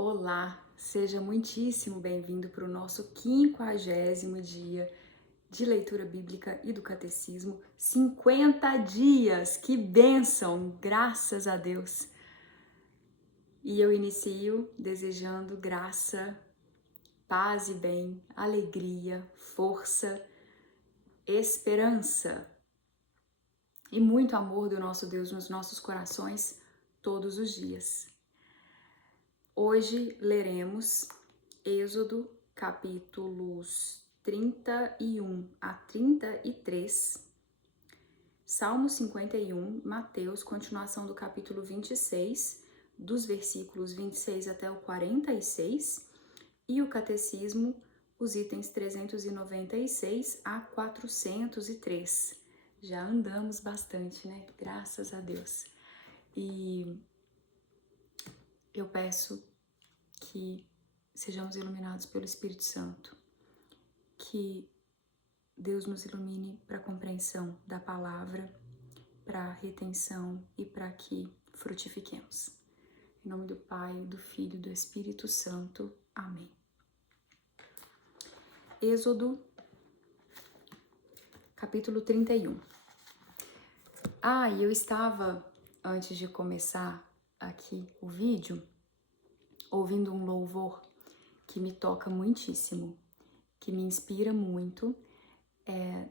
Olá, seja muitíssimo bem-vindo para o nosso 50º dia de leitura bíblica e do catecismo. 50 dias, que bênção, graças a Deus! E eu inicio desejando graça, paz e bem, alegria, força, esperança e muito amor do nosso Deus nos nossos corações todos os dias. Hoje leremos Êxodo, capítulos 31 a 33, Salmo 51, Mateus, continuação do capítulo 26, dos versículos 26 até o 46, e o Catecismo, os itens 396 a 403. Já andamos bastante, né? Graças a Deus. E eu peço que sejamos iluminados pelo Espírito Santo, que Deus nos ilumine para a compreensão da palavra, para a retenção e para que frutifiquemos. Em nome do Pai, do Filho e do Espírito Santo. Amém. Êxodo, capítulo 31. E eu estava, antes de começar aqui o vídeo, ouvindo um louvor que me toca muitíssimo, que me inspira muito,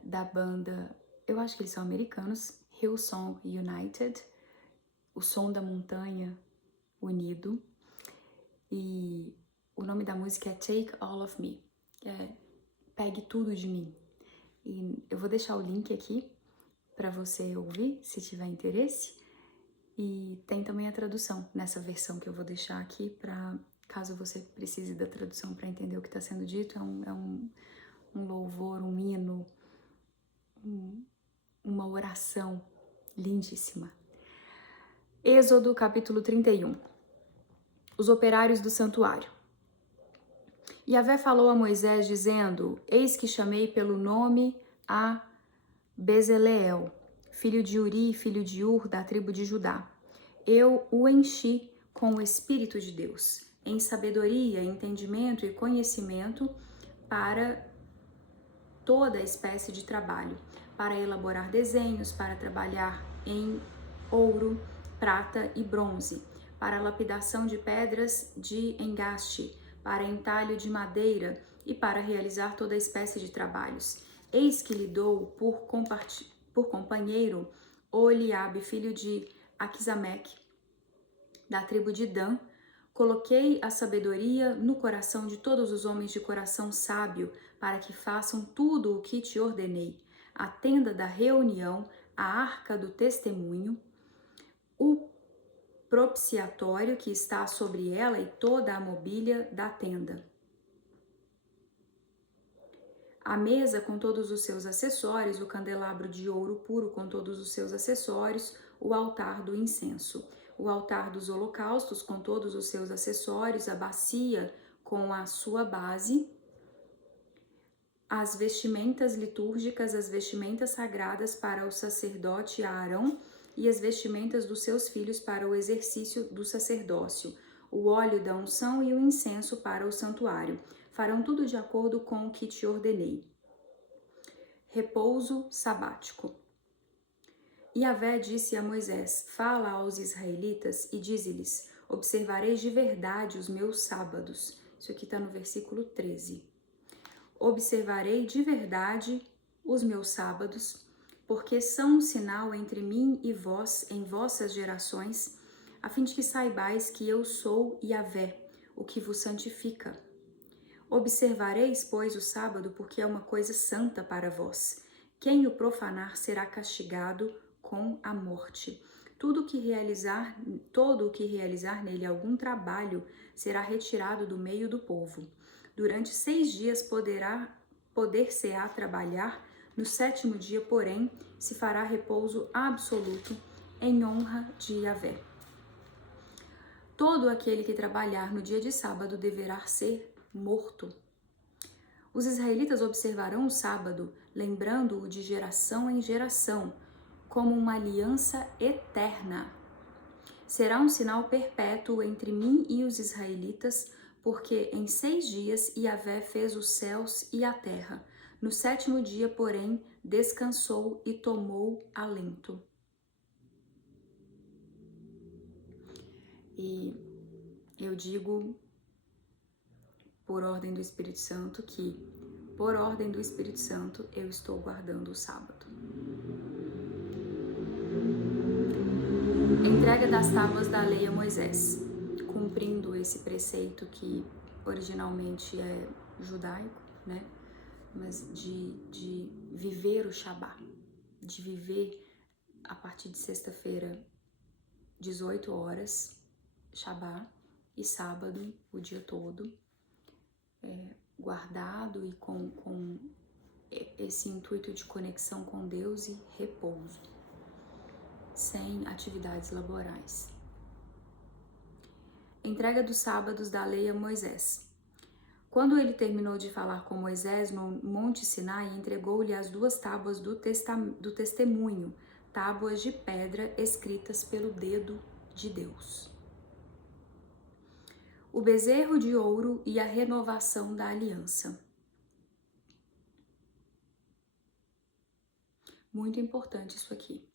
da banda, eu acho que eles são americanos, Hillsong United, o som da montanha unido, e o nome da música é Take All of Me, Pegue Tudo de Mim. E eu vou deixar o link aqui para você ouvir, se tiver interesse, e tem também a tradução nessa versão que eu vou deixar aqui, para caso você precise da tradução para entender o que está sendo dito. É um louvor, um hino, uma oração lindíssima. Êxodo, capítulo 31. Os operários do santuário. Yahvé falou a Moisés, dizendo: Eis que chamei pelo nome a Bezaleel, filho de Uri, filho de Ur, da tribo de Judá. Eu o enchi com o Espírito de Deus, em sabedoria, entendimento e conhecimento para toda espécie de trabalho, para elaborar desenhos, para trabalhar em ouro, prata e bronze, para lapidação de pedras de engaste, para entalho de madeira e para realizar toda espécie de trabalhos. Eis que lhe dou por companheiro Oliabe, filho de Aquisameque, da tribo de Dan. Coloquei a sabedoria no coração de todos os homens de coração sábio, para que façam tudo o que te ordenei: a tenda da reunião, a arca do testemunho, o propiciatório que está sobre ela e toda a mobília da tenda, a mesa com todos os seus acessórios, o candelabro de ouro puro com todos os seus acessórios, o altar do incenso, o altar dos holocaustos com todos os seus acessórios, a bacia com a sua base, as vestimentas litúrgicas, as vestimentas sagradas para o sacerdote Aarão e as vestimentas dos seus filhos para o exercício do sacerdócio, o óleo da unção e o incenso para o santuário. Farão tudo de acordo com o que te ordenei. Repouso sabático. Yahvé disse a Moisés: Fala aos israelitas e dize-lhes: Observareis de verdade os meus sábados. Isso aqui está no versículo 13. Observarei de verdade os meus sábados, porque são um sinal entre mim e vós em vossas gerações, a fim de que saibais que eu sou Yahvé, o que vos santifica. Observareis, pois, o sábado, porque é uma coisa santa para vós. Quem o profanar será castigado com a morte. Todo o que realizar nele algum trabalho será retirado do meio do povo. Durante 6 dias poder-se-á trabalhar, no 7º dia, porém, se fará repouso absoluto em honra de Yahvé. Todo aquele que trabalhar no dia de sábado deverá ser morto. Os israelitas observarão o sábado, lembrando-o de geração em geração, como uma aliança eterna. Será um sinal perpétuo entre mim e os israelitas, porque em 6 dias Yahvé fez os céus e a terra. No 7º dia, porém, descansou e tomou alento. E eu digo, por ordem do Espírito Santo, que, por ordem do Espírito Santo, eu estou guardando o sábado. Entrega das tábuas da lei a Moisés, cumprindo esse preceito que originalmente é judaico, né? Mas de viver o Shabá, de viver a partir de sexta-feira, 18 horas, Shabá, e sábado, o dia todo, guardado e com esse intuito de conexão com Deus e repouso, sem atividades laborais. Entrega dos sábados da lei a Moisés. Quando ele terminou de falar com Moisés no Monte Sinai, entregou-lhe as 2 tábuas do testemunho, tábuas de pedra escritas pelo dedo de Deus. O bezerro de ouro e a renovação da aliança. Muito importante isso aqui.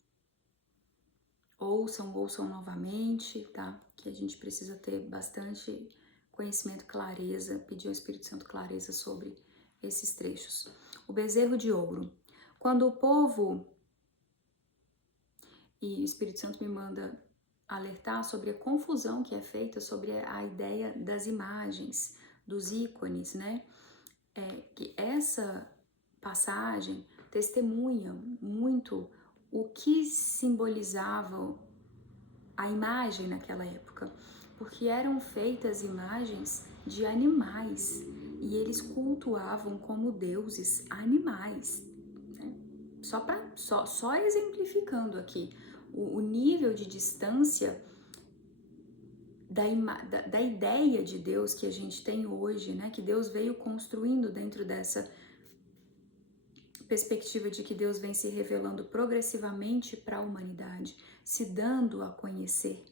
Ouçam novamente, tá? Que a gente precisa ter bastante conhecimento, clareza, pedir ao Espírito Santo clareza sobre esses trechos. O bezerro de ouro. Quando o povo, e o Espírito Santo me manda alertar sobre a confusão que é feita sobre a ideia das imagens, dos ícones, né? Que essa passagem testemunha muito o que simbolizava a imagem naquela época, porque eram feitas imagens de animais e eles cultuavam como deuses animais, né? Só exemplificando aqui o nível de distância da ideia de Deus que a gente tem hoje, né? Que Deus veio construindo dentro dessa perspectiva de que Deus vem se revelando progressivamente para a humanidade, se dando a conhecer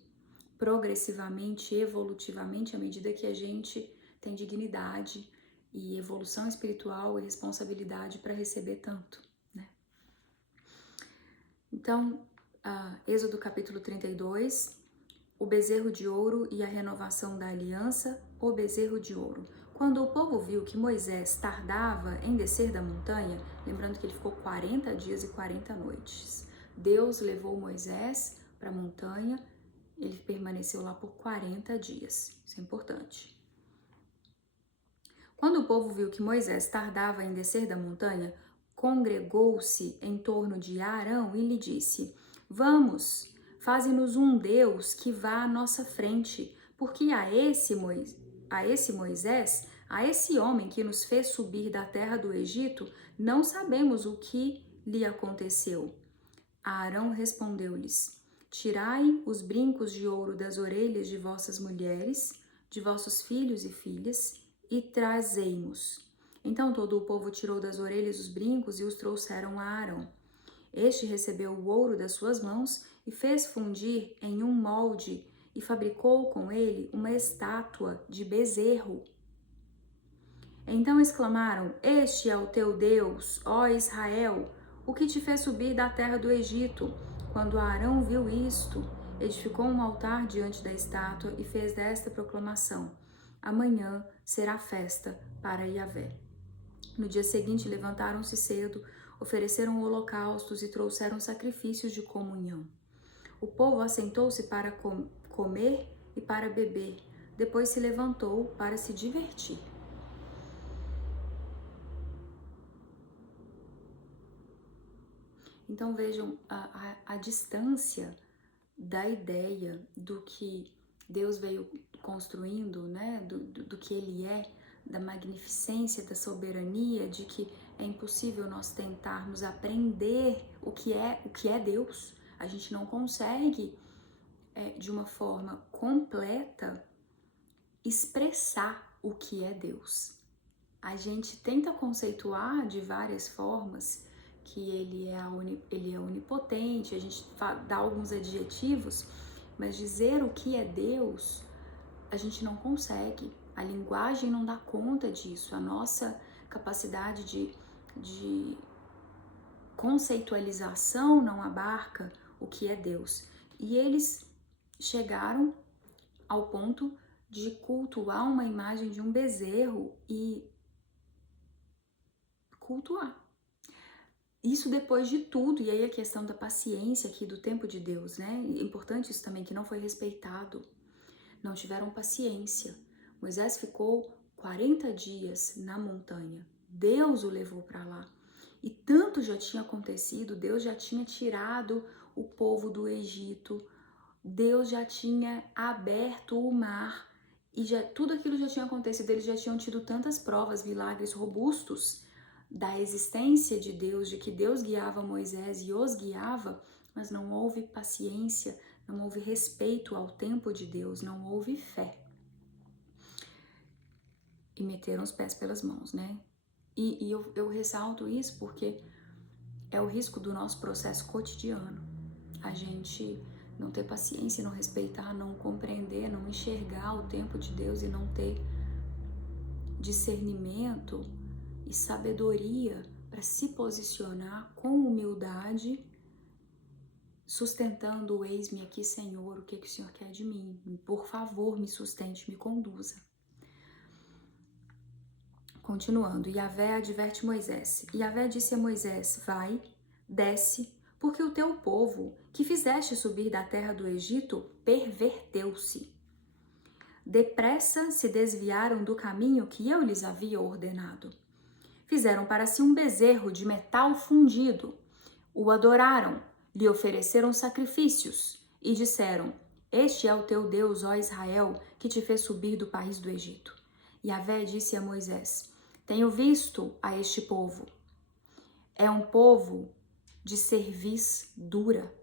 progressivamente, evolutivamente, à medida que a gente tem dignidade e evolução espiritual e responsabilidade para receber tanto, né? Então, Êxodo capítulo 32, o bezerro de ouro e a renovação da aliança, o bezerro de ouro. Quando o povo viu que Moisés tardava em descer da montanha, lembrando que ele ficou 40 dias e 40 noites, Deus levou Moisés para a montanha, ele permaneceu lá por 40 dias, isso é importante. Quando o povo viu que Moisés tardava em descer da montanha, congregou-se em torno de Arão e lhe disse: Vamos, faze-nos um Deus que vá à nossa frente, porque a esse Moisés, a esse homem que nos fez subir da terra do Egito, não sabemos o que lhe aconteceu. Arão respondeu-lhes: Tirai os brincos de ouro das orelhas de vossas mulheres, de vossos filhos e filhas, e trazei-mos. Então todo o povo tirou das orelhas os brincos e os trouxeram a Arão. Este recebeu o ouro das suas mãos e fez fundir em um molde e fabricou com ele uma estátua de bezerro. Então exclamaram: Este é o teu Deus, ó Israel, o que te fez subir da terra do Egito. Quando Arão viu isto, edificou um altar diante da estátua e fez desta proclamação: Amanhã será festa para Yahvé. No dia seguinte levantaram-se cedo, ofereceram holocaustos e trouxeram sacrifícios de comunhão. O povo assentou-se para comer e para beber, depois se levantou para se divertir. Então vejam a distância da ideia do que Deus veio construindo, né? Do que Ele é, da magnificência, da soberania, de que é impossível nós tentarmos aprender o que é Deus. A gente não consegue, de uma forma completa, expressar o que é Deus. A gente tenta conceituar de várias formas que ele é onipotente, a gente dá alguns adjetivos, mas dizer o que é Deus, a gente não consegue. A linguagem não dá conta disso. A nossa capacidade de conceitualização não abarca o que é Deus. E eles chegaram ao ponto de cultuar uma imagem de um bezerro e cultuar. Isso depois de tudo, e aí a questão da paciência aqui, do tempo de Deus, né? É importante isso também, que não foi respeitado. Não tiveram paciência. Moisés ficou 40 dias na montanha. Deus o levou para lá. E tanto já tinha acontecido, Deus já tinha tirado o povo do Egito, Deus já tinha aberto o mar, e tudo aquilo já tinha acontecido, eles já tinham tido tantas provas, milagres robustos da existência de Deus, de que Deus guiava Moisés e os guiava, mas não houve paciência, não houve respeito ao tempo de Deus, não houve fé. E meteram os pés pelas mãos, né? E eu ressalto isso porque é o risco do nosso processo cotidiano. A gente não ter paciência, não respeitar, não compreender, não enxergar o tempo de Deus e não ter discernimento e sabedoria para se posicionar com humildade, sustentando o eis-me aqui, Senhor, o que o Senhor quer de mim? Por favor, me sustente, me conduza. Continuando, Yahvé adverte Moisés. Yahvé disse a Moisés, vai, desce, porque o teu povo, que fizeste subir da terra do Egito, perverteu-se. Depressa se desviaram do caminho que eu lhes havia ordenado. Fizeram para si um bezerro de metal fundido. O adoraram, lhe ofereceram sacrifícios e disseram, este é o teu Deus, ó Israel, que te fez subir do país do Egito. Yahvé disse a Moisés, tenho visto a este povo. É um povo de cerviz dura.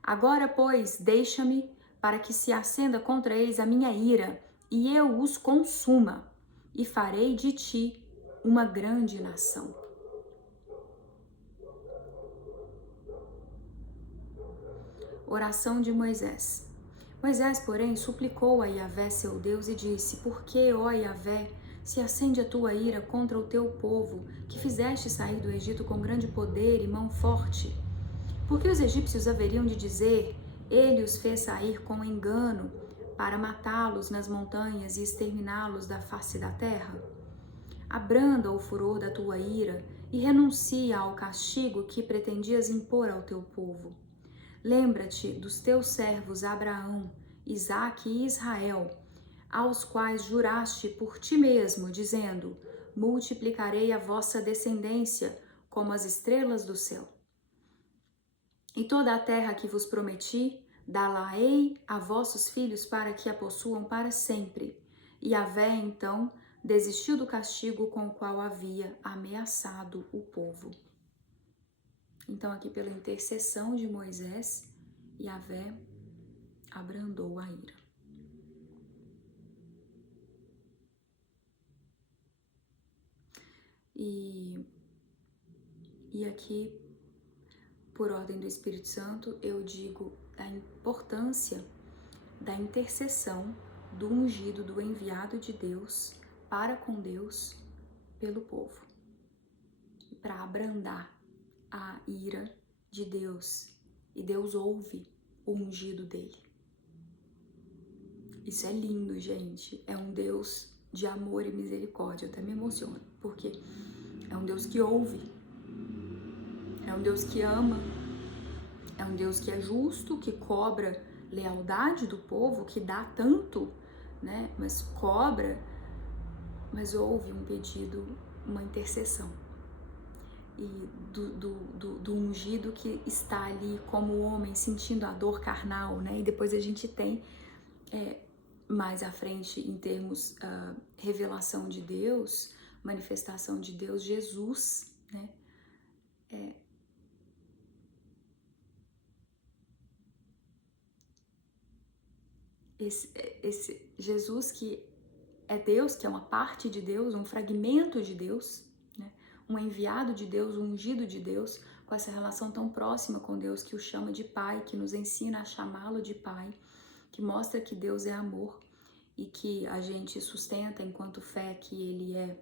Agora, pois, deixa-me para que se acenda contra eles a minha ira, e eu os consuma, e farei de ti uma grande nação. Oração de Moisés. Moisés, porém, suplicou a Yahvé, seu Deus, e disse, por que, ó Yahvé, se acende a tua ira contra o teu povo, que fizeste sair do Egito com grande poder e mão forte? Porque os egípcios haveriam de dizer, ele os fez sair com engano, para matá-los nas montanhas e exterminá-los da face da terra? Abranda o furor da tua ira e renuncia ao castigo que pretendias impor ao teu povo. Lembra-te dos teus servos Abraão, Isaque e Israel, aos quais juraste por ti mesmo, dizendo, multiplicarei a vossa descendência como as estrelas do céu. E toda a terra que vos prometi, dá-la-ei a vossos filhos para que a possuam para sempre. E Yahvé, então, desistiu do castigo com o qual havia ameaçado o povo. Então, aqui pela intercessão de Moisés, Yahvé abrandou a ira. E aqui, por ordem do Espírito Santo, eu digo da importância da intercessão do ungido, do enviado de Deus para com Deus pelo povo, para abrandar a ira de Deus, e Deus ouve o ungido dele. Isso é lindo, gente. É um Deus de amor e misericórdia. Eu até me emociono, porque é um Deus que ouve, é um Deus que ama, é um Deus que é justo, que cobra lealdade do povo, que dá tanto, né? Mas cobra, mas ouve um pedido, uma intercessão. E do ungido que está ali como homem, sentindo a dor carnal, né? E depois a gente tem mais à frente, em termos revelação de Deus, manifestação de Deus, Jesus, né? Esse Jesus que é Deus, que é uma parte de Deus, um fragmento de Deus, né? Um enviado de Deus, um ungido de Deus, com essa relação tão próxima com Deus, que o chama de Pai, que nos ensina a chamá-lo de Pai, que mostra que Deus é amor e que a gente sustenta enquanto fé que Ele é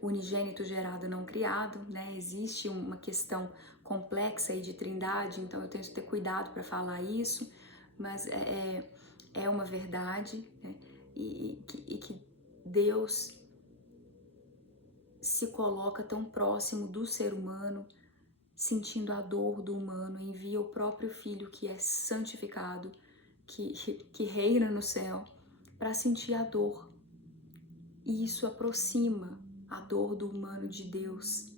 unigênito gerado não criado, né? Existe uma questão complexa aí de trindade, então eu tenho que ter cuidado para falar isso, mas é uma verdade, né? E que Deus se coloca tão próximo do ser humano, sentindo a dor do humano, envia o próprio Filho que é santificado, que reina no céu, para sentir a dor. E isso aproxima a dor do humano de Deus.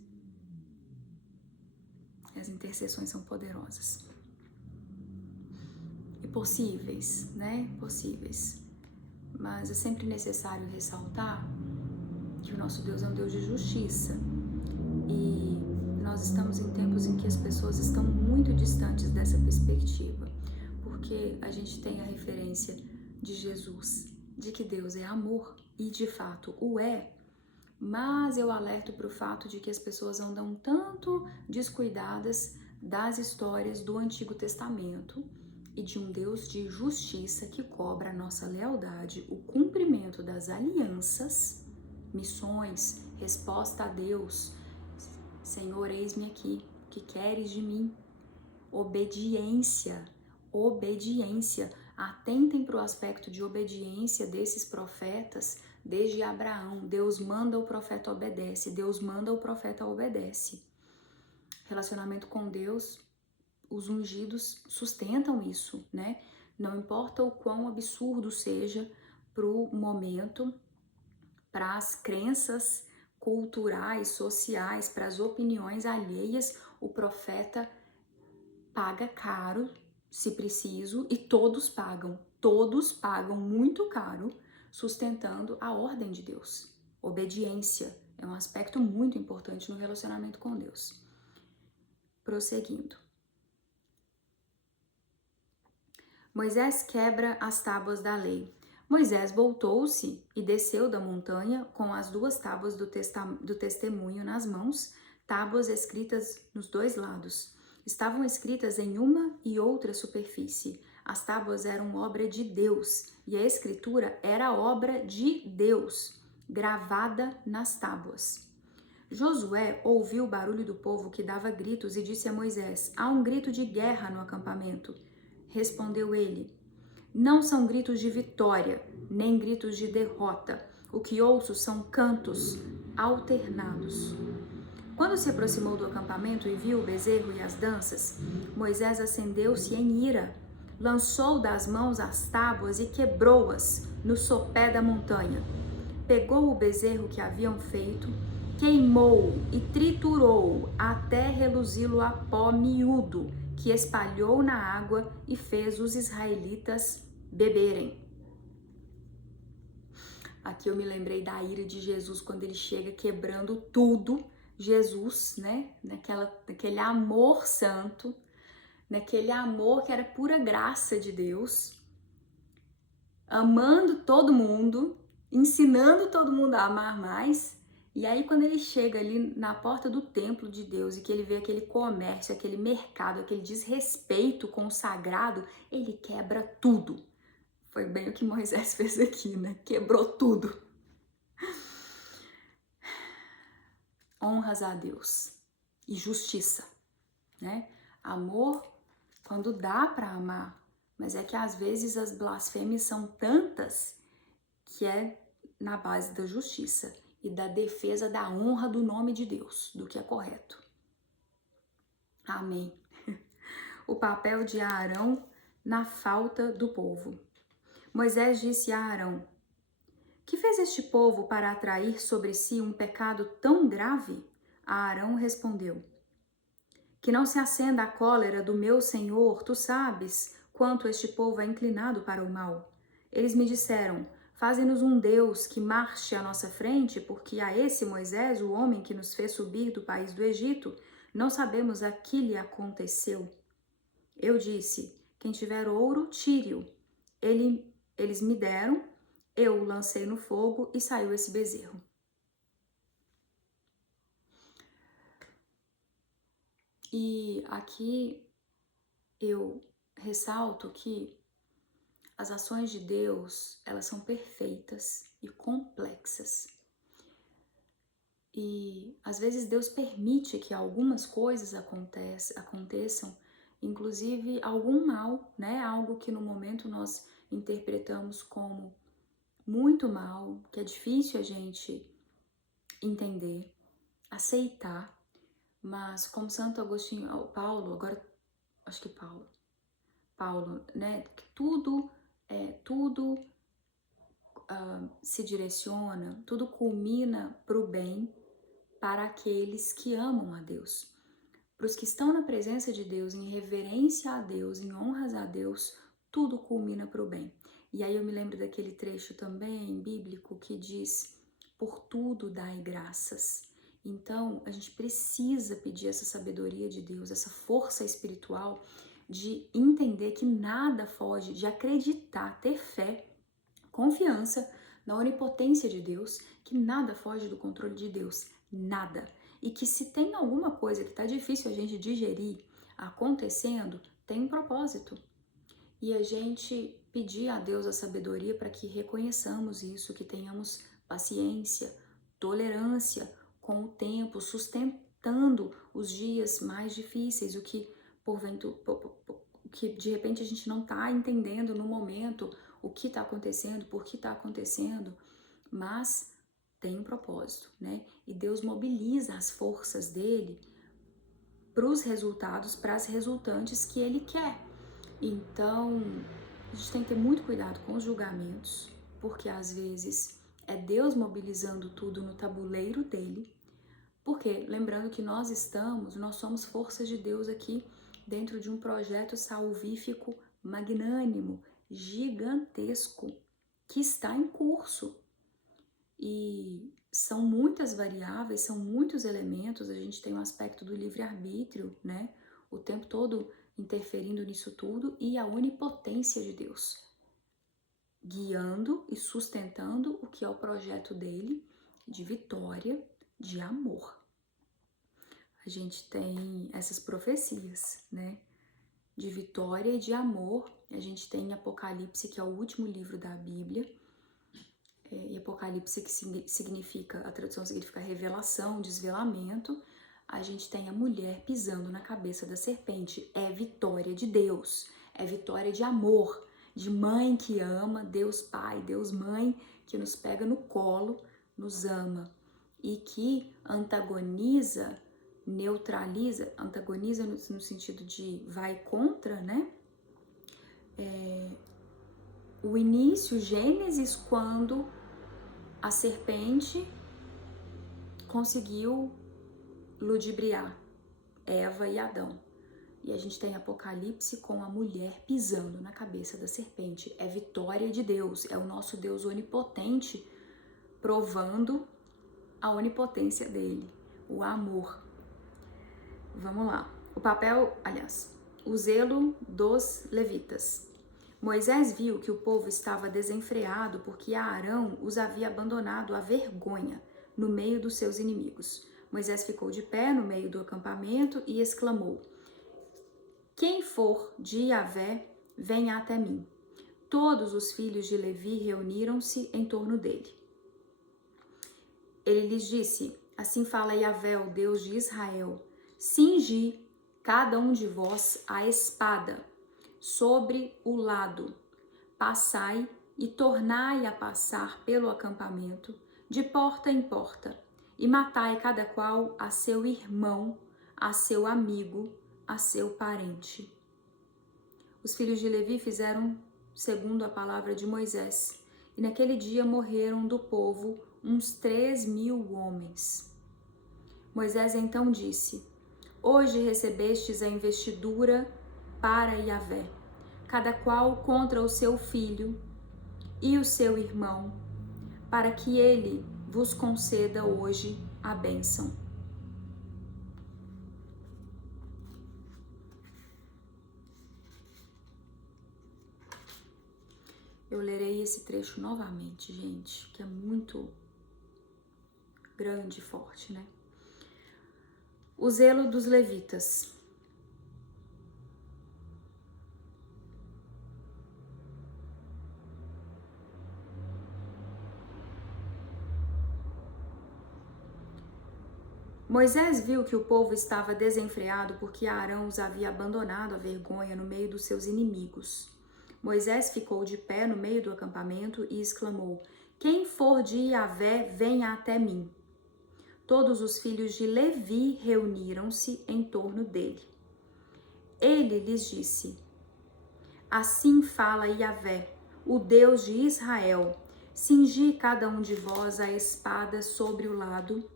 As intercessões são poderosas. E possíveis, né? Possíveis. Mas é sempre necessário ressaltar que o nosso Deus é um Deus de justiça. E nós estamos em tempos em que as pessoas estão muito distantes dessa perspectiva. Porque a gente tem a referência de Jesus, de que Deus é amor, e de fato o é. Mas eu alerto para o fato de que as pessoas andam tanto descuidadas das histórias do Antigo Testamento e de um Deus de justiça que cobra a nossa lealdade, o cumprimento das alianças, missões, resposta a Deus. Senhor, eis-me aqui, o que queres de mim? Obediência, obediência. Atentem para o aspecto de obediência desses profetas. Desde Abraão, Deus manda, o profeta obedece. Deus manda, o profeta obedece. Relacionamento com Deus, os ungidos sustentam isso, né? Não importa o quão absurdo seja para o momento, para as crenças culturais, sociais, para as opiniões alheias, o profeta paga caro, se preciso, e todos pagam muito caro, sustentando a ordem de Deus. Obediência é um aspecto muito importante no relacionamento com Deus. Prosseguindo. Moisés quebra as tábuas da lei. Moisés voltou-se e desceu da montanha com as 2 tábuas do testemunho nas mãos, tábuas escritas nos 2 lados. Estavam escritas em uma e outra superfície. As tábuas eram obra de Deus e a escritura era obra de Deus, gravada nas tábuas. Josué ouviu o barulho do povo que dava gritos e disse a Moisés: há um grito de guerra no acampamento. Respondeu ele: não são gritos de vitória, nem gritos de derrota. O que ouço são cantos alternados. Quando se aproximou do acampamento e viu o bezerro e as danças, Moisés acendeu-se em ira, lançou das mãos as tábuas e quebrou-as no sopé da montanha. Pegou o bezerro que haviam feito, queimou e triturou até reluzi-lo a pó miúdo, que espalhou na água e fez os israelitas beberem. Aqui eu me lembrei da ira de Jesus quando ele chega quebrando tudo. Jesus, né, naquele amor santo, naquele amor que era pura graça de Deus, amando todo mundo, ensinando todo mundo a amar mais. E aí quando ele chega ali na porta do templo de Deus e que ele vê aquele comércio, aquele mercado, aquele desrespeito com o sagrado, ele quebra tudo. Foi bem o que Moisés fez aqui, né? Quebrou tudo. Honras a Deus e justiça, né? Amor quando dá para amar, mas é que às vezes as blasfêmias são tantas que é na base da justiça e da defesa da honra do nome de Deus, do que é correto. Amém. O papel de Arão na falta do povo. Moisés disse a Arão: que fez este povo para atrair sobre si um pecado tão grave? Arão respondeu: que não se acenda a cólera do meu Senhor, tu sabes quanto este povo é inclinado para o mal. Eles me disseram: faze-nos um Deus que marche à nossa frente, porque a esse Moisés, o homem que nos fez subir do país do Egito, não sabemos a que lhe aconteceu. Eu disse: quem tiver ouro, tire-o. Eles me deram, eu o lancei no fogo e saiu esse bezerro. E aqui eu ressalto que as ações de Deus, elas são perfeitas e complexas. E às vezes Deus permite que algumas coisas aconteçam, inclusive algum mal, né? Algo que no momento nós interpretamos como muito mal, que é difícil a gente entender, aceitar, mas como Santo Agostinho, Paulo, agora acho que Paulo, né? Que tudo se direciona, tudo culmina para o bem para aqueles que amam a Deus. Para os que estão na presença de Deus, em reverência a Deus, em honras a Deus, tudo culmina para o bem. E aí eu me lembro daquele trecho também bíblico que diz: por tudo dai graças. Então, a gente precisa pedir essa sabedoria de Deus, essa força espiritual de entender que nada foge, de acreditar, ter fé, confiança na onipotência de Deus, que nada foge do controle de Deus, nada. E que se tem alguma coisa que está difícil a gente digerir acontecendo, tem um propósito. E a gente pedir a Deus a sabedoria para que reconheçamos isso, que tenhamos paciência, tolerância com o tempo, sustentando os dias mais difíceis, o que que de repente a gente não está entendendo no momento o que está acontecendo, por que está acontecendo, mas tem um propósito, né? E Deus mobiliza as forças dele para os resultados, para as resultantes que ele quer. Então, a gente tem que ter muito cuidado com os julgamentos, porque às vezes é Deus mobilizando tudo no tabuleiro dele, porque lembrando que nós somos forças de Deus aqui dentro de um projeto salvífico magnânimo, gigantesco, que está em curso. E são muitas variáveis, são muitos elementos, a gente tem o aspecto do livre-arbítrio, né? O tempo todo interferindo nisso tudo, e a onipotência de Deus, guiando e sustentando o que é o projeto dele de vitória, de amor. A gente tem essas profecias, né? De vitória e de amor. A gente tem Apocalipse, que é o último livro da Bíblia, e Apocalipse que significa, a tradução significa revelação, desvelamento. A gente tem a mulher pisando na cabeça da serpente, é vitória de Deus, é vitória de amor, de mãe que ama, Deus Pai, Deus Mãe, que nos pega no colo, nos ama e que antagoniza, neutraliza, antagoniza no sentido de vai contra, né? O início, Gênesis, quando a serpente conseguiu ludibriar Eva e Adão. E a gente tem Apocalipse com a mulher pisando na cabeça da serpente. É vitória de Deus, é o nosso Deus onipotente provando a onipotência dele, o amor. Vamos lá. O zelo dos levitas. Moisés viu que o povo estava desenfreado porque Arão os havia abandonado à vergonha no meio dos seus inimigos. Moisés ficou de pé no meio do acampamento e exclamou: quem for de Yahvé, venha até mim. Todos os filhos de Levi reuniram-se em torno dele. Ele lhes disse: assim fala Yahvé, o Deus de Israel: cingi cada um de vós a espada sobre o lado, passai e tornai a passar pelo acampamento, de porta em porta, e matai cada qual a seu irmão, a seu amigo, a seu parente. Os filhos de Levi fizeram segundo a palavra de Moisés, e naquele dia morreram do povo uns 3.000 homens. Moisés então disse: hoje recebestes a investidura para Yahvé, cada qual contra o seu filho e o seu irmão, para que ele vos conceda hoje a bênção. Eu lerei esse trecho novamente, gente, que é muito grande e forte, né? O zelo dos levitas. Moisés viu que o povo estava desenfreado porque Arão os havia abandonado à vergonha no meio dos seus inimigos. Moisés ficou de pé no meio do acampamento e exclamou: Quem for de Yahvé, venha até mim. Todos os filhos de Levi reuniram-se em torno dele. Ele lhes disse: Assim fala Yahvé, o Deus de Israel: cingi cada um de vós a espada sobre o lado,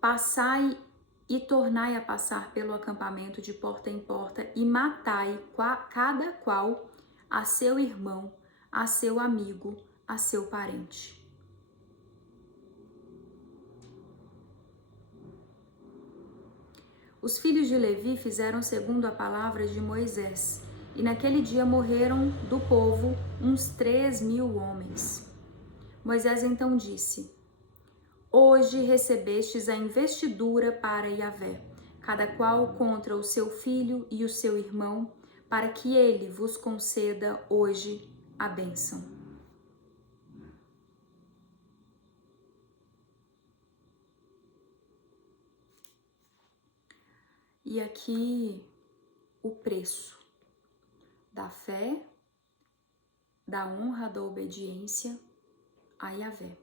passai e tornai a passar pelo acampamento de porta em porta e matai cada qual a seu irmão, a seu amigo, a seu parente. Os filhos de Levi fizeram segundo a palavra de Moisés, e naquele dia morreram do povo uns 3.000 homens. Moisés então disse: Hoje recebestes a investidura para Yahvé, cada qual contra o seu filho e o seu irmão, para que ele vos conceda hoje a bênção. E aqui o preço da fé, da honra, da obediência a Yahvé.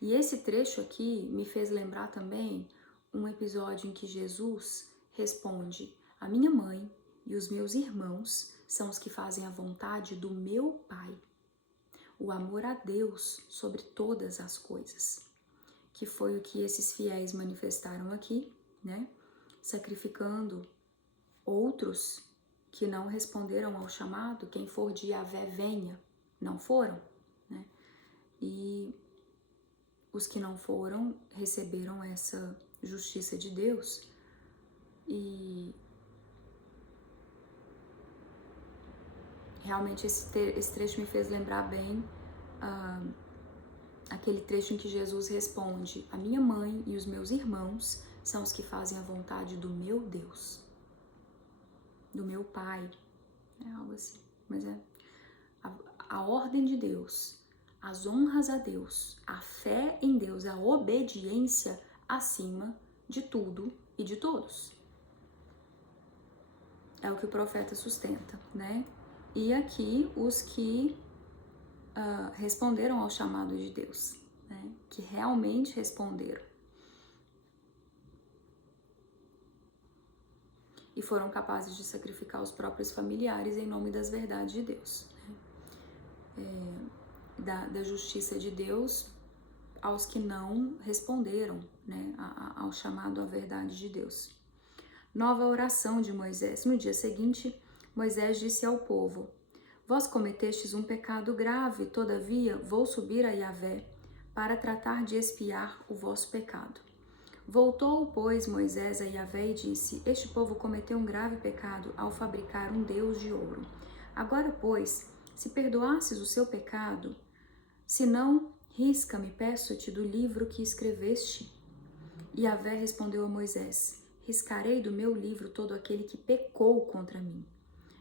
E esse trecho aqui me fez lembrar também um episódio em que Jesus responde: a minha mãe e os meus irmãos são os que fazem a vontade do meu Pai. O amor a Deus sobre todas as coisas, que foi o que esses fiéis manifestaram aqui, né? Sacrificando outros que não responderam ao chamado. Quem for de Yahvé, venha. Não foram, né? E os que não foram receberam essa justiça de Deus. E realmente esse trecho me fez lembrar bem aquele trecho em que Jesus responde: a minha mãe e os meus irmãos são os que fazem a vontade do meu Deus, do meu Pai. É algo assim, mas é a ordem de Deus, as honras a Deus, a fé em Deus, a obediência acima de tudo e de todos. É o que o profeta sustenta, né? E aqui os que responderam ao chamado de Deus, né? Que realmente responderam. E foram capazes de sacrificar os próprios familiares em nome das verdades de Deus, né? Da justiça de Deus aos que não responderam, né, ao chamado à verdade de Deus. Nova oração de Moisés. No dia seguinte, Moisés disse ao povo: Vós cometestes um pecado grave, todavia vou subir a Yahvé para tratar de expiar o vosso pecado. Voltou, pois, Moisés a Yahvé e disse: Este povo cometeu um grave pecado ao fabricar um Deus de ouro. Agora, pois, se perdoasses o seu pecado, se não, risca-me, peço-te, do livro que escreveste. E Yahvé respondeu a Moisés: Riscarei do meu livro todo aquele que pecou contra mim.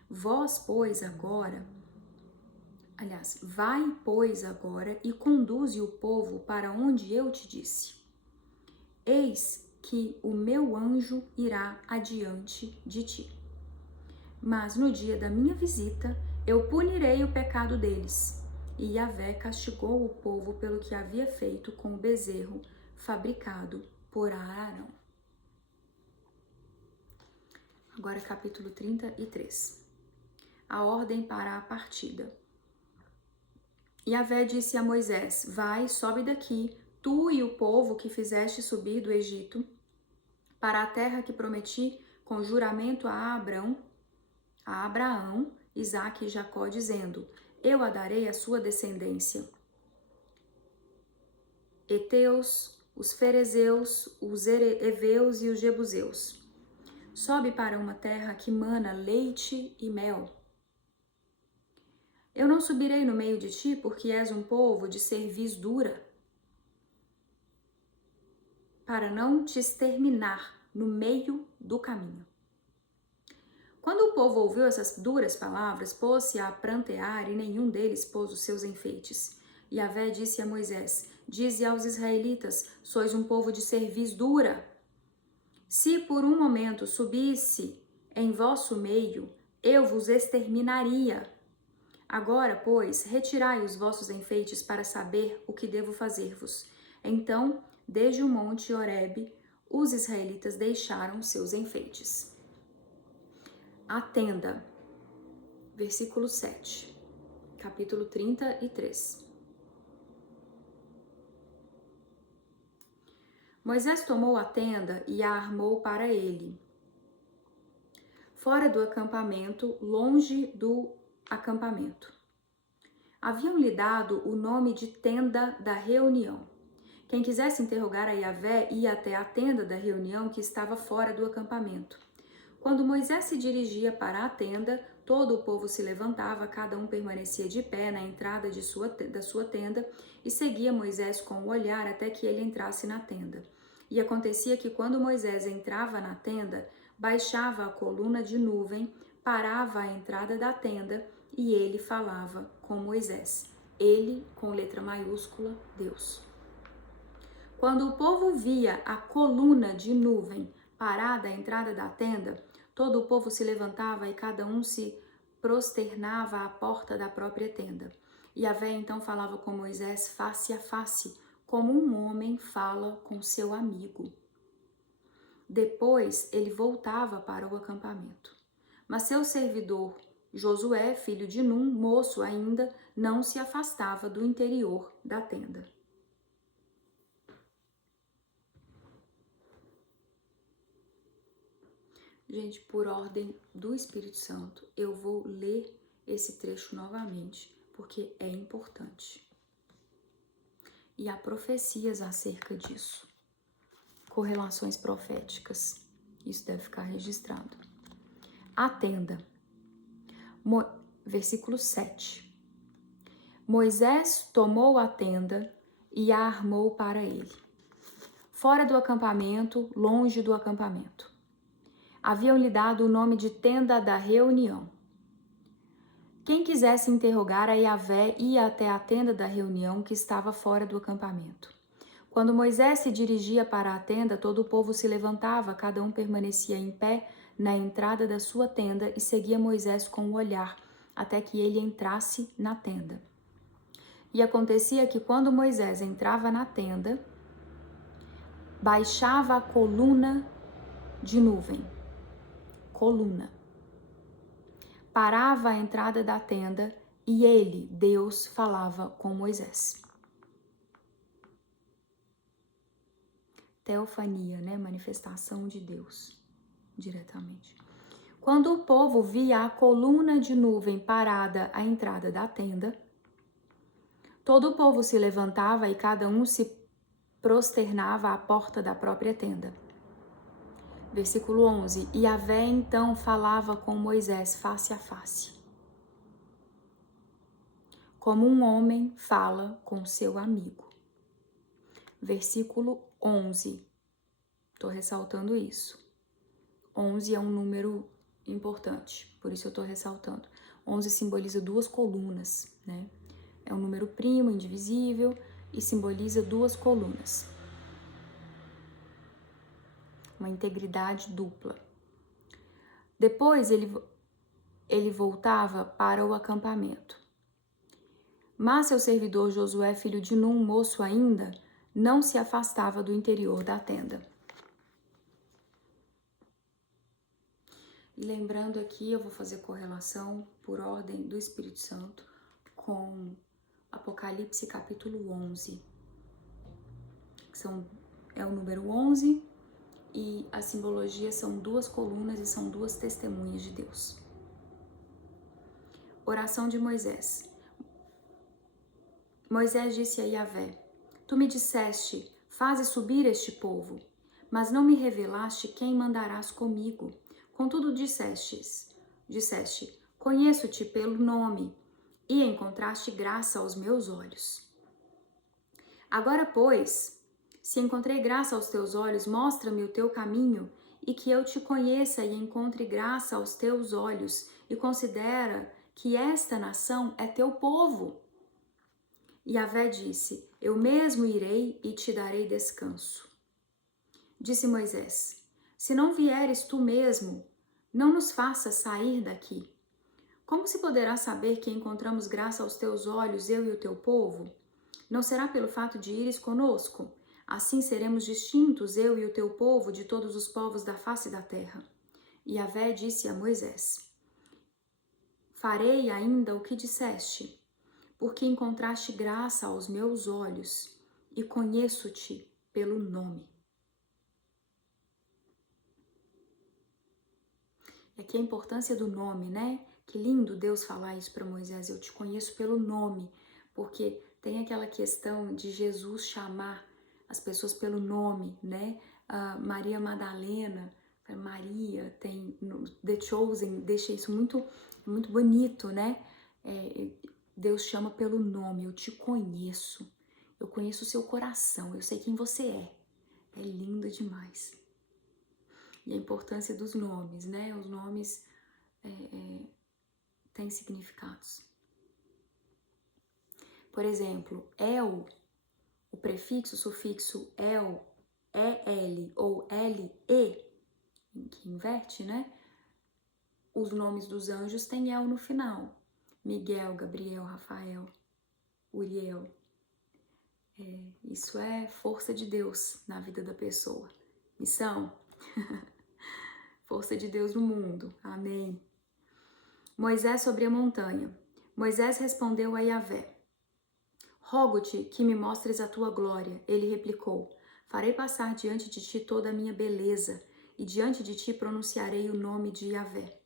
Vós, pois, agora... vai, pois, agora e conduze o povo para onde eu te disse. Eis que o meu anjo irá adiante de ti. Mas no dia da minha visita, eu punirei o pecado deles. E Yahvé castigou o povo pelo que havia feito com o bezerro fabricado por Arão. Agora capítulo 33. A ordem para a partida. Yahvé disse a Moisés: Vai, sobe daqui, tu e o povo que fizeste subir do Egito, para a terra que prometi com juramento a Abraão, Isaque e Jacó, dizendo: Eu a darei à sua descendência. Heteus, os ferezeus, os heveus e os jebuseus. Sobe para uma terra que mana leite e mel. Eu não subirei no meio de ti, porque és um povo de cerviz dura, para não te exterminar no meio do caminho. Quando o povo ouviu essas duras palavras, pôs-se a prantear, e nenhum deles pôs os seus enfeites. Yahvé disse a Moisés: dize aos israelitas: sois um povo de cerviz dura. Se por um momento subisse em vosso meio, eu vos exterminaria. Agora, pois, retirai os vossos enfeites para saber o que devo fazer-vos. Então, desde o monte Horebe, os israelitas deixaram seus enfeites. A tenda, versículo 7, capítulo 33. Moisés tomou a tenda e a armou para ele, fora do acampamento, longe do acampamento. Haviam-lhe dado o nome de tenda da reunião. Quem quisesse interrogar a Yahvé ia até a tenda da reunião que estava fora do acampamento. Quando Moisés se dirigia para a tenda, todo o povo se levantava, cada um permanecia de pé na entrada da sua tenda e seguia Moisés com o olhar até que ele entrasse na tenda. E acontecia que quando Moisés entrava na tenda, baixava a coluna de nuvem, parava à entrada da tenda e ele falava com Moisés. Ele, com letra maiúscula, Deus. Quando o povo via a coluna de nuvem parada à entrada da tenda, todo o povo se levantava e cada um se prosternava à porta da própria tenda. Yahvé então falava com Moisés face a face, como um homem fala com seu amigo. Depois ele voltava para o acampamento. Mas seu servidor Josué, filho de Num, moço ainda, não se afastava do interior da tenda. Gente, por ordem do Espírito Santo, eu vou ler esse trecho novamente, porque é importante. E há profecias acerca disso. Correlações proféticas. Isso deve ficar registrado. A tenda. Versículo 7. Moisés tomou a tenda e a armou para ele, fora do acampamento, longe do acampamento. Haviam-lhe dado o nome de tenda da reunião. Quem quisesse interrogar a Yahvé ia até a tenda da reunião que estava fora do acampamento. Quando Moisés se dirigia para a tenda, todo o povo se levantava, cada um permanecia em pé na entrada da sua tenda e seguia Moisés com o olhar, até que ele entrasse na tenda. E acontecia que quando Moisés entrava na tenda, baixava a coluna de nuvem. Coluna. Parava a entrada da tenda e ele, Deus, falava com Moisés. Teofania, né? Manifestação de Deus, diretamente. Quando o povo via a coluna de nuvem parada à entrada da tenda, todo o povo se levantava e cada um se prosternava à porta da própria tenda. Versículo 11. E Yahvé então falava com Moisés face a face, como um homem fala com seu amigo. Versículo 11. Estou ressaltando isso. 11 é um número importante, por isso eu estou ressaltando. 11 simboliza duas colunas, né? É um número primo, indivisível, e simboliza duas colunas. Uma integridade dupla. Depois ele voltava para o acampamento. Mas seu servidor Josué, filho de Num, moço ainda, não se afastava do interior da tenda. E lembrando aqui, eu vou fazer correlação por ordem do Espírito Santo com Apocalipse capítulo 11. É o número 11 e a simbologia são duas colunas e são duas testemunhas de Deus. Oração de Moisés. Moisés disse a Yahvé: Tu me disseste, faze subir este povo, mas não me revelaste quem mandarás comigo. Contudo disseste, conheço-te pelo nome, e encontraste graça aos meus olhos. Agora, pois, se encontrei graça aos teus olhos, mostra-me o teu caminho, e que eu te conheça e encontre graça aos teus olhos, e considera que esta nação é teu povo. Yahvé disse: Eu mesmo irei e te darei descanso. Disse Moisés: Se não vieres tu mesmo, não nos faças sair daqui. Como se poderá saber que encontramos graça aos teus olhos, eu e o teu povo? Não será pelo fato de ires conosco? Assim seremos distintos, eu e o teu povo, de todos os povos da face da terra. E Yahvé disse a Moisés: Farei ainda o que disseste, porque encontraste graça aos meus olhos e conheço-te pelo nome. E aqui a importância do nome, né? Que lindo Deus falar isso para Moisés, eu te conheço pelo nome, porque tem aquela questão de Jesus chamar as pessoas pelo nome, né? Maria Madalena, Maria, tem The Chosen, deixa isso muito bonito, né? Deus chama pelo nome, eu te conheço, eu conheço o seu coração, eu sei quem você é. É lindo demais. E a importância dos nomes, né? Os nomes têm significados. Por exemplo, El, o prefixo, o sufixo El, EL ou LE, que inverte, né? Os nomes dos anjos têm El no final. Miguel, Gabriel, Rafael, Uriel. Isso é força de Deus na vida da pessoa. Missão. Força de Deus no mundo. Amém. Moisés sobre a montanha. Moisés respondeu a Yahvé: Rogo-te que me mostres a tua glória. Ele replicou: Farei passar diante de ti toda a minha beleza, e diante de ti pronunciarei o nome de Yahvé.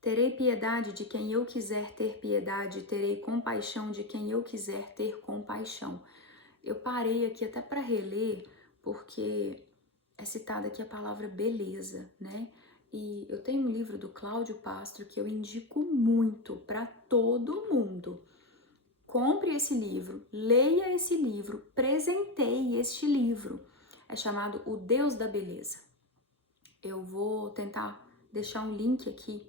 Terei piedade de quem eu quiser ter piedade, terei compaixão de quem eu quiser ter compaixão. Eu parei aqui até para reler, porque é citada aqui a palavra beleza, né? E eu tenho um livro do Cláudio Pastro que eu indico muito para todo mundo. Compre esse livro, leia esse livro, presenteie este livro. É chamado O Deus da Beleza. Eu vou tentar deixar um link aqui.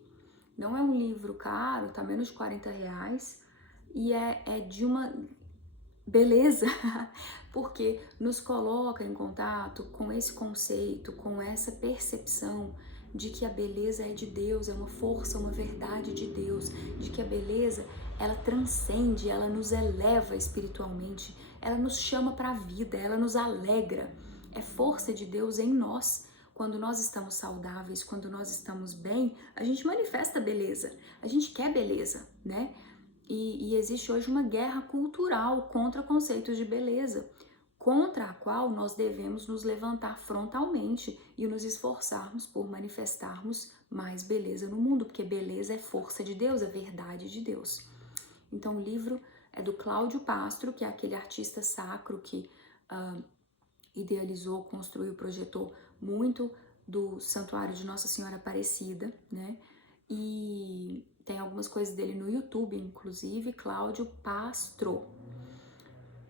Não é um livro caro, tá menos de R$40 e é de uma beleza, porque nos coloca em contato com esse conceito, com essa percepção de que a beleza é de Deus, é uma força, uma verdade de Deus, de que a beleza, ela transcende, ela nos eleva espiritualmente, ela nos chama para a vida, ela nos alegra. É força de Deus em nós. Quando nós estamos saudáveis, quando nós estamos bem, a gente manifesta beleza, a gente quer beleza, né? E existe hoje uma guerra cultural contra conceitos de beleza, contra a qual nós devemos nos levantar frontalmente e nos esforçarmos por manifestarmos mais beleza no mundo, porque beleza é força de Deus, é verdade de Deus. Então o livro é do Cláudio Pastro, que é aquele artista sacro que idealizou, construiu, projetou muito do Santuário de Nossa Senhora Aparecida, né? E tem algumas coisas dele no YouTube, inclusive, Cláudio Pastro.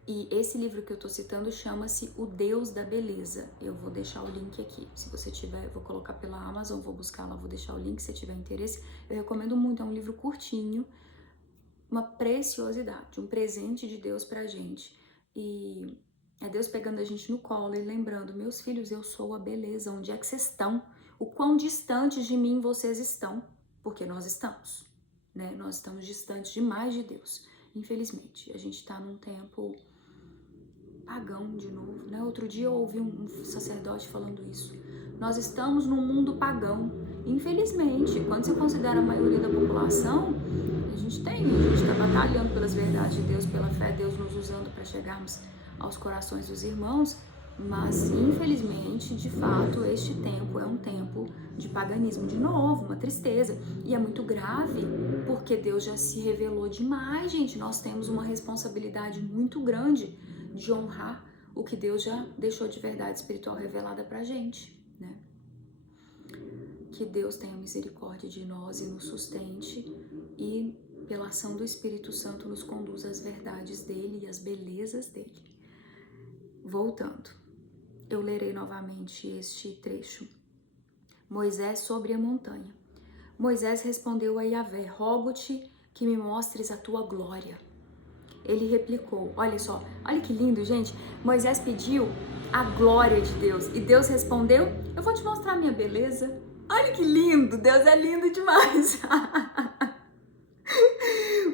E esse livro que eu tô citando chama-se O Deus da Beleza. Eu vou deixar o link aqui. Se você tiver, eu vou colocar pela Amazon, vou buscar lá, vou deixar o link se tiver interesse. Eu recomendo muito, é um livro curtinho, uma preciosidade, um presente de Deus pra gente. E é Deus pegando a gente no colo e lembrando: meus filhos, eu sou a beleza, onde é que vocês estão? O quão distantes de mim vocês estão? Porque nós estamos, né? Nós estamos distantes demais de Deus, infelizmente. A gente tá num tempo pagão de novo, né? Outro dia eu ouvi um sacerdote falando isso. Nós estamos num mundo pagão, infelizmente. Quando você considera a maioria da população, a gente está batalhando pelas verdades de Deus, pela fé, Deus nos usando para chegarmos aos corações dos irmãos, mas infelizmente, de fato, este tempo é um tempo de paganismo de novo, uma tristeza, e é muito grave, porque Deus já se revelou demais, gente. Nós temos uma responsabilidade muito grande de honrar o que Deus já deixou de verdade espiritual revelada pra gente, né? Que Deus tenha misericórdia de nós e nos sustente e pela ação do Espírito Santo nos conduza às verdades dele e às belezas dele. Voltando. Eu lerei novamente este trecho. Moisés sobre a montanha. Moisés respondeu a Yahvé: rogo-te que me mostres a tua glória. Ele replicou, olha só, olha que lindo, gente. Moisés pediu a glória de Deus e Deus respondeu: eu vou te mostrar a minha beleza. Olha que lindo, Deus é lindo demais.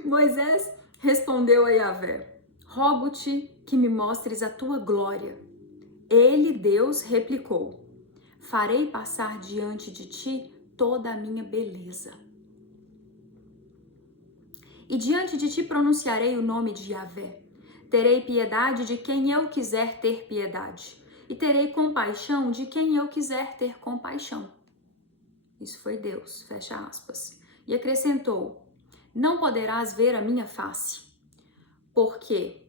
Moisés respondeu a Yahvé: rogo-te que me mostres a tua glória. Ele, Deus, replicou: farei passar diante de ti toda a minha beleza. E diante de ti pronunciarei o nome de Yahvé. Terei piedade de quem eu quiser ter piedade, e terei compaixão de quem eu quiser ter compaixão. Isso foi Deus, fecha aspas. E acrescentou: não poderás ver a minha face, porque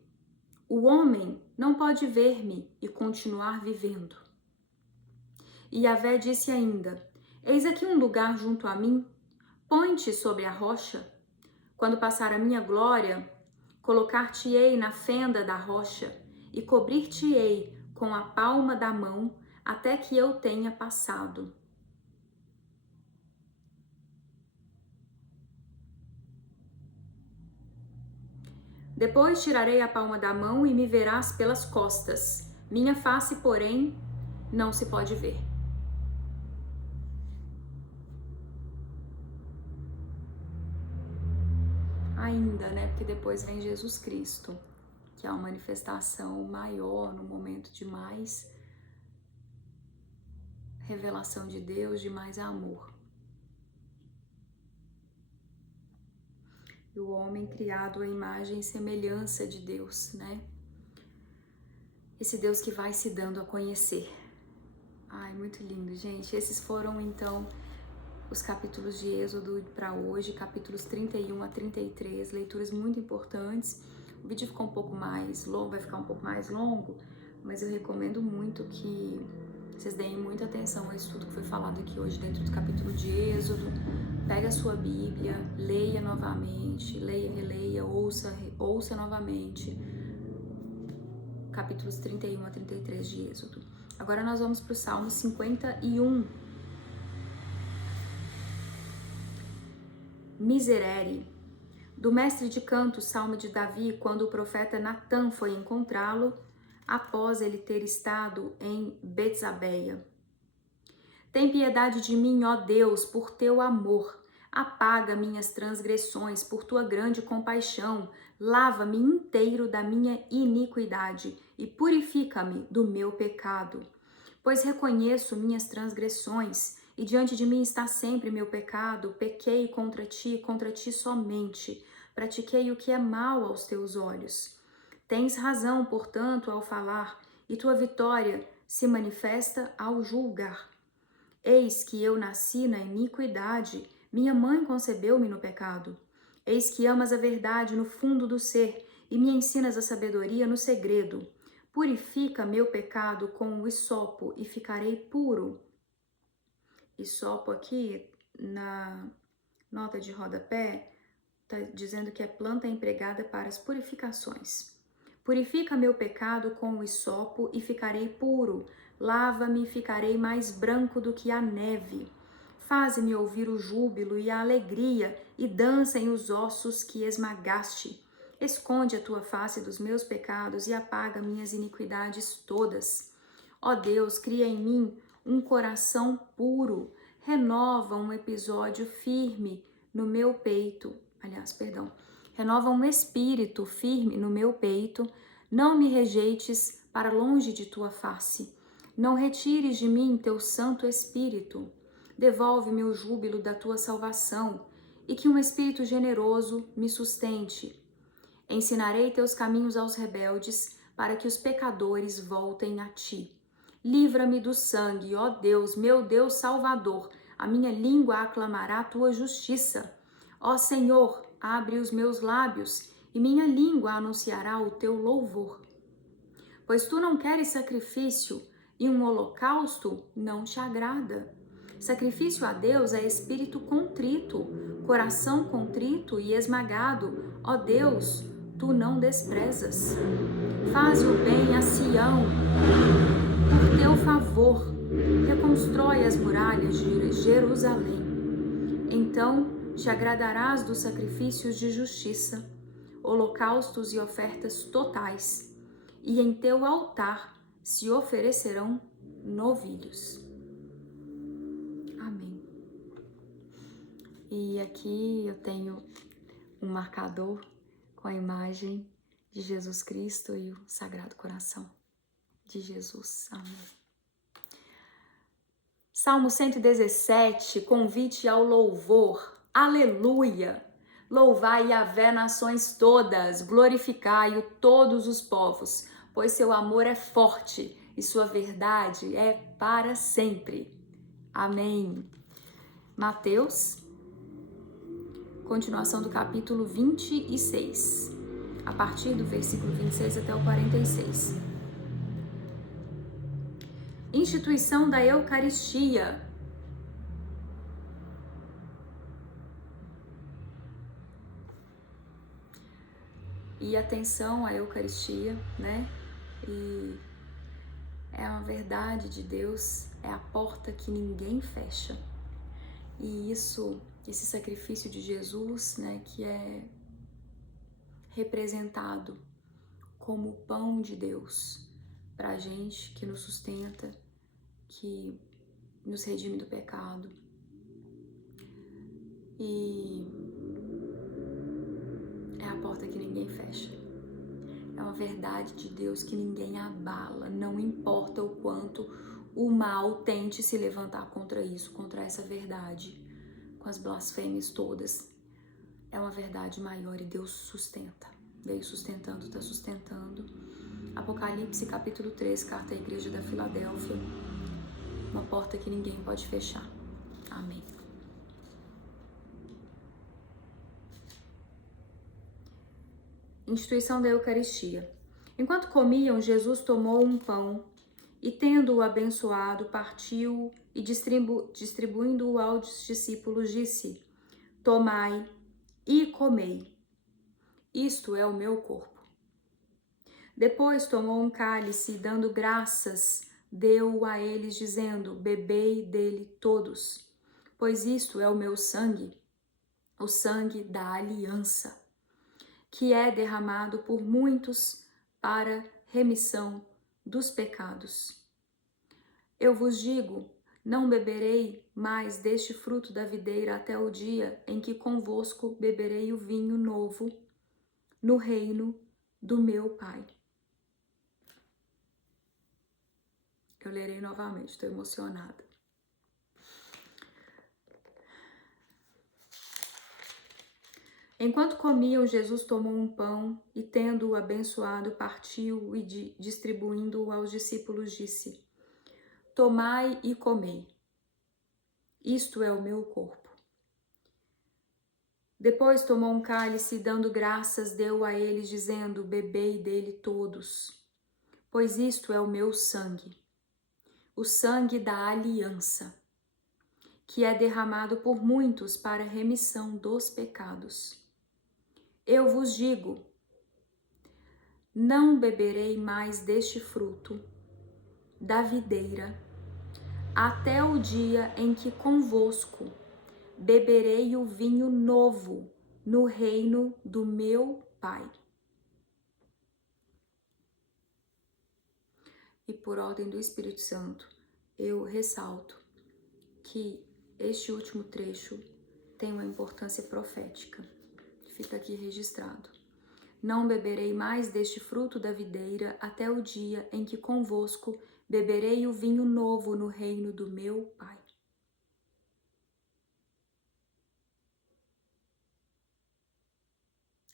o homem não pode ver-me e continuar vivendo. E Yahvé disse ainda: eis aqui um lugar junto a mim, põe-te sobre a rocha. Quando passar a minha glória, colocar-te-ei na fenda da rocha e cobrir-te-ei com a palma da mão até que eu tenha passado. Depois tirarei a palma da mão e me verás pelas costas. Minha face, porém, não se pode ver. Ainda, né? Porque depois vem Jesus Cristo, que é uma manifestação maior, no momento de mais revelação de Deus, de mais amor. E o homem criado à imagem e semelhança de Deus, né? Esse Deus que vai se dando a conhecer. Ai, muito lindo, gente. Esses foram, então, os capítulos de Êxodo para hoje, capítulos 31 a 33, leituras muito importantes. O vídeo ficou um pouco mais longo, vai ficar um pouco mais longo, mas eu recomendo muito que vocês deem muita atenção a isso tudo que foi falado aqui hoje dentro do capítulo de Êxodo. Pega a sua Bíblia, leia novamente, leia, releia, ouça novamente. Capítulos 31 a 33 de Êxodo. Agora nós vamos para o Salmo 51. Miserere, do mestre de canto, Salmo de Davi, quando o profeta Natã foi encontrá-lo, após ele ter estado em Betsabeia. Tem piedade de mim, ó Deus, por teu amor. Apaga minhas transgressões por tua grande compaixão. Lava-me inteiro da minha iniquidade e purifica-me do meu pecado. Pois reconheço minhas transgressões e diante de mim está sempre meu pecado. Pequei contra ti somente. Pratiquei o que é mal aos teus olhos. Tens razão, portanto, ao falar, e tua vitória se manifesta ao julgar. Eis que eu nasci na iniquidade, minha mãe concebeu-me no pecado. Eis que amas a verdade no fundo do ser, e me ensinas a sabedoria no segredo. Purifica meu pecado com o hisopo, e ficarei puro. Hisopo aqui, na nota de rodapé, está dizendo que é planta empregada para as purificações. Purifica meu pecado com o hisopo e ficarei puro. Lava-me e ficarei mais branco do que a neve. Faze-me ouvir o júbilo e a alegria, e dancem os ossos que esmagaste. Esconde a tua face dos meus pecados e apaga minhas iniquidades todas. Ó Deus, cria em mim um coração puro. Renova um episódio firme no meu peito. Renova um espírito firme no meu peito. Não me rejeites para longe de tua face. Não retires de mim teu Santo Espírito. Devolve-me o júbilo da tua salvação e que um espírito generoso me sustente. Ensinarei teus caminhos aos rebeldes para que os pecadores voltem a ti. Livra-me do sangue, ó Deus, meu Deus Salvador. A minha língua aclamará a tua justiça. Ó Senhor, abre os meus lábios e minha língua anunciará o teu louvor. Pois tu não queres sacrifício e um holocausto não te agrada. Sacrifício a Deus é espírito contrito, coração contrito e esmagado. Ó Deus, tu não desprezas. Faze o bem a Sião, em teu favor, reconstrói as muralhas de Jerusalém. Então te agradarás dos sacrifícios de justiça, holocaustos e ofertas totais, e em teu altar se oferecerão novilhos. Amém. E aqui eu tenho um marcador com a imagem de Jesus Cristo e o Sagrado Coração de Jesus. Amém. Salmo 117, convite ao louvor. Aleluia! Louvai Yahvé nações todas, glorificai-o todos os povos, pois seu amor é forte e sua verdade é para sempre. Amém. Mateus, continuação do capítulo 26, a partir do versículo 26 até o 46. Instituição da Eucaristia. E atenção à Eucaristia, né? E é uma verdade de Deus, é a porta que ninguém fecha. E isso, esse sacrifício de Jesus, né, que é representado como o pão de Deus pra gente, que nos sustenta, que nos redime do pecado. E é a porta que ninguém fecha. É uma verdade de Deus que ninguém abala, não importa o quanto o mal tente se levantar contra isso, contra essa verdade, com as blasfêmias todas. É uma verdade maior e Deus sustenta. Veio sustentando, está sustentando. Apocalipse capítulo 3, carta à igreja da Filadélfia. Uma porta que ninguém pode fechar. Amém. Instituição da Eucaristia. Enquanto comiam, Jesus tomou um pão e, tendo-o abençoado, partiu e, distribuindo-o aos discípulos, disse: Tomai e comei. Isto é o meu corpo. Depois tomou um cálice e, dando graças, deu-o a eles, dizendo: Bebei dele todos, pois isto é o meu sangue, o sangue da aliança, que é derramado por muitos para remissão dos pecados. Eu vos digo, não beberei mais deste fruto da videira até o dia em que convosco beberei o vinho novo no reino do meu Pai. Eu lerei novamente, estou emocionada. Enquanto comiam, Jesus tomou um pão e, tendo-o abençoado, partiu e, distribuindo-o aos discípulos, disse: Tomai e comei. Isto é o meu corpo. Depois tomou um cálice e, dando graças, deu a eles, dizendo: Bebei dele todos, pois isto é o meu sangue, o sangue da aliança, que é derramado por muitos para remissão dos pecados. Eu vos digo, não beberei mais deste fruto da videira até o dia em que convosco beberei o vinho novo no reino do meu Pai. E por ordem do Espírito Santo, eu ressalto que este último trecho tem uma importância profética. Fica aqui registrado. Não beberei mais deste fruto da videira até o dia em que convosco beberei o vinho novo no reino do meu Pai.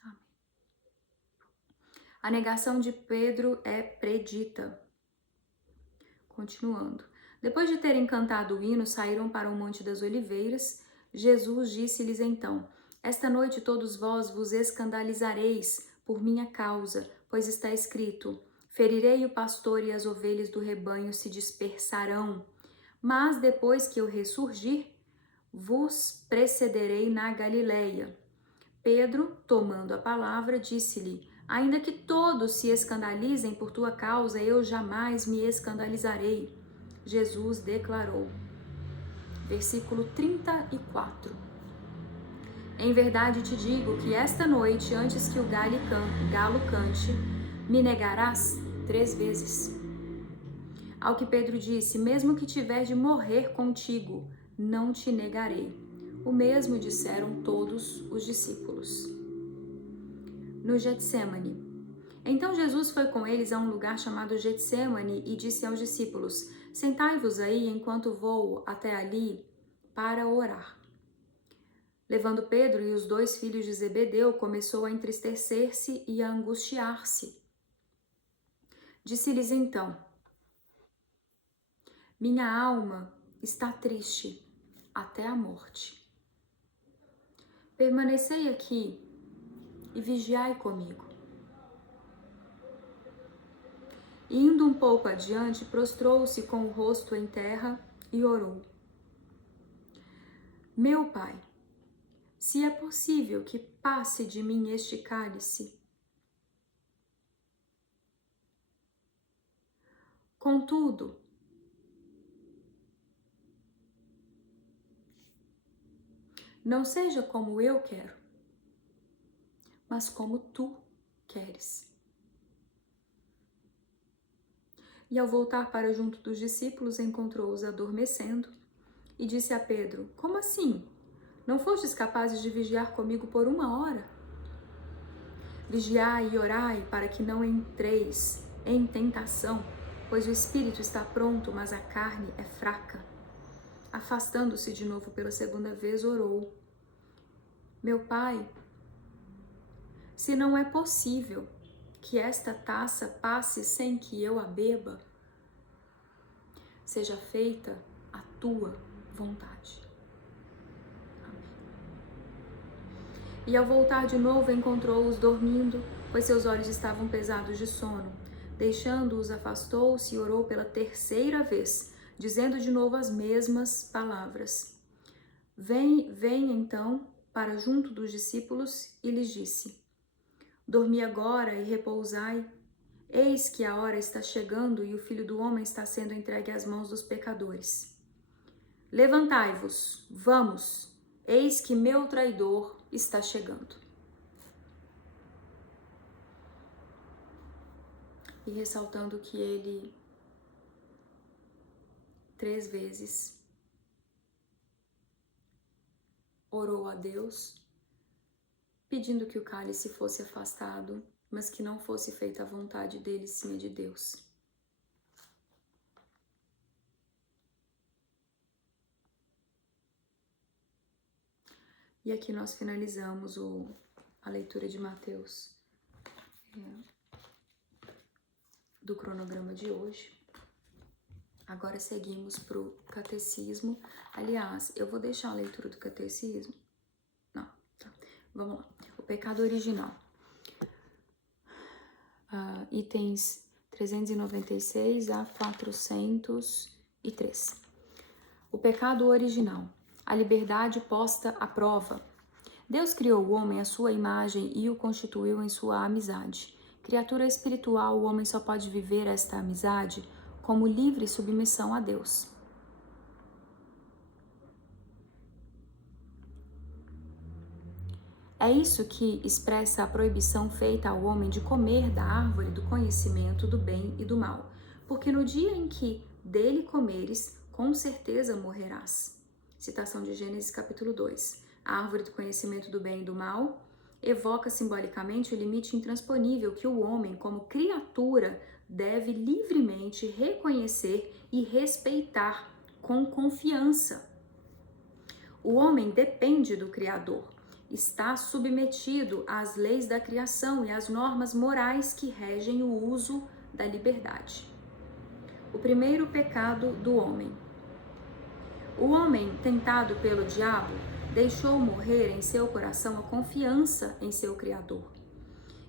Amém. A negação de Pedro é predita. Continuando. Depois de terem cantado o hino, saíram para o Monte das Oliveiras. Jesus disse-lhes então: Esta noite todos vós vos escandalizareis por minha causa, pois está escrito: Ferirei o pastor e as ovelhas do rebanho se dispersarão. Mas depois que eu ressurgir, vos precederei na Galileia. Pedro, tomando a palavra, disse-lhe: Ainda que todos se escandalizem por tua causa, eu jamais me escandalizarei. Jesus declarou. Versículo 34. Em verdade te digo que esta noite, antes que o galo cante, me negarás 3 vezes. Ao que Pedro disse, mesmo que tiver de morrer contigo, não te negarei. O mesmo disseram todos os discípulos. No Getsêmani. Então Jesus foi com eles a um lugar chamado Getsêmani e disse aos discípulos, sentai-vos aí enquanto vou até ali para orar. Levando Pedro e os 2 filhos de Zebedeu, começou a entristecer-se e a angustiar-se. Disse-lhes então, minha alma está triste até a morte. Permanecei aqui e vigiai comigo. Indo um pouco adiante, prostrou-se com o rosto em terra e orou. Meu Pai, se é possível que passe de mim este cálice, contudo, não seja como eu quero, mas como tu queres. E ao voltar para junto dos discípulos, encontrou-os adormecendo e disse a Pedro, como assim? Não fostes capazes de vigiar comigo por 1 hora? Vigiai e orai para que não entreis em tentação, pois o espírito está pronto, mas a carne é fraca. Afastando-se de novo pela 2ª vez, orou. Meu Pai, se não é possível que esta taça passe sem que eu a beba, seja feita a tua vontade. Amém. E ao voltar de novo, encontrou-os dormindo, pois seus olhos estavam pesados de sono. Deixando-os, afastou-se e orou pela 3ª vez, dizendo de novo as mesmas palavras. Vem então para junto dos discípulos e lhes disse, dormi agora e repousai. Eis que a hora está chegando e o Filho do Homem está sendo entregue às mãos dos pecadores. Levantai-vos, vamos, eis que meu traidor está chegando. E ressaltando que ele 3 vezes orou a Deus, pedindo que o cálice fosse afastado, mas que não fosse feita a vontade dele, sim a de Deus. E aqui nós finalizamos a leitura de Mateus do cronograma de hoje. Agora seguimos para o catecismo. Aliás, eu vou deixar a leitura do catecismo. Não, tá. Vamos lá. O pecado original. Itens 396 a 403. O pecado original. A liberdade posta à prova. Deus criou o homem à sua imagem e o constituiu em sua amizade. Criatura espiritual, o homem só pode viver esta amizade como livre submissão a Deus. É isso que expressa a proibição feita ao homem de comer da árvore do conhecimento do bem e do mal, porque no dia em que dele comeres, com certeza morrerás. Citação de Gênesis capítulo 2. A árvore do conhecimento do bem e do mal evoca simbolicamente o limite intransponível que o homem, como criatura, deve livremente reconhecer e respeitar com confiança. O homem depende do Criador, está submetido às leis da criação e às normas morais que regem o uso da liberdade. O primeiro pecado do homem. O homem, tentado pelo diabo, deixou morrer em seu coração a confiança em seu Criador.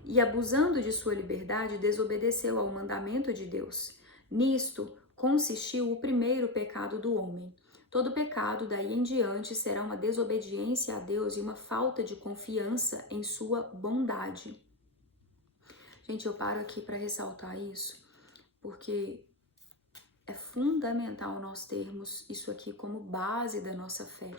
E, abusando de sua liberdade, desobedeceu ao mandamento de Deus. Nisto consistiu o primeiro pecado do homem. Todo pecado daí em diante será uma desobediência a Deus e uma falta de confiança em sua bondade. Gente, eu paro aqui para ressaltar isso, porque é fundamental nós termos isso aqui como base da nossa fé.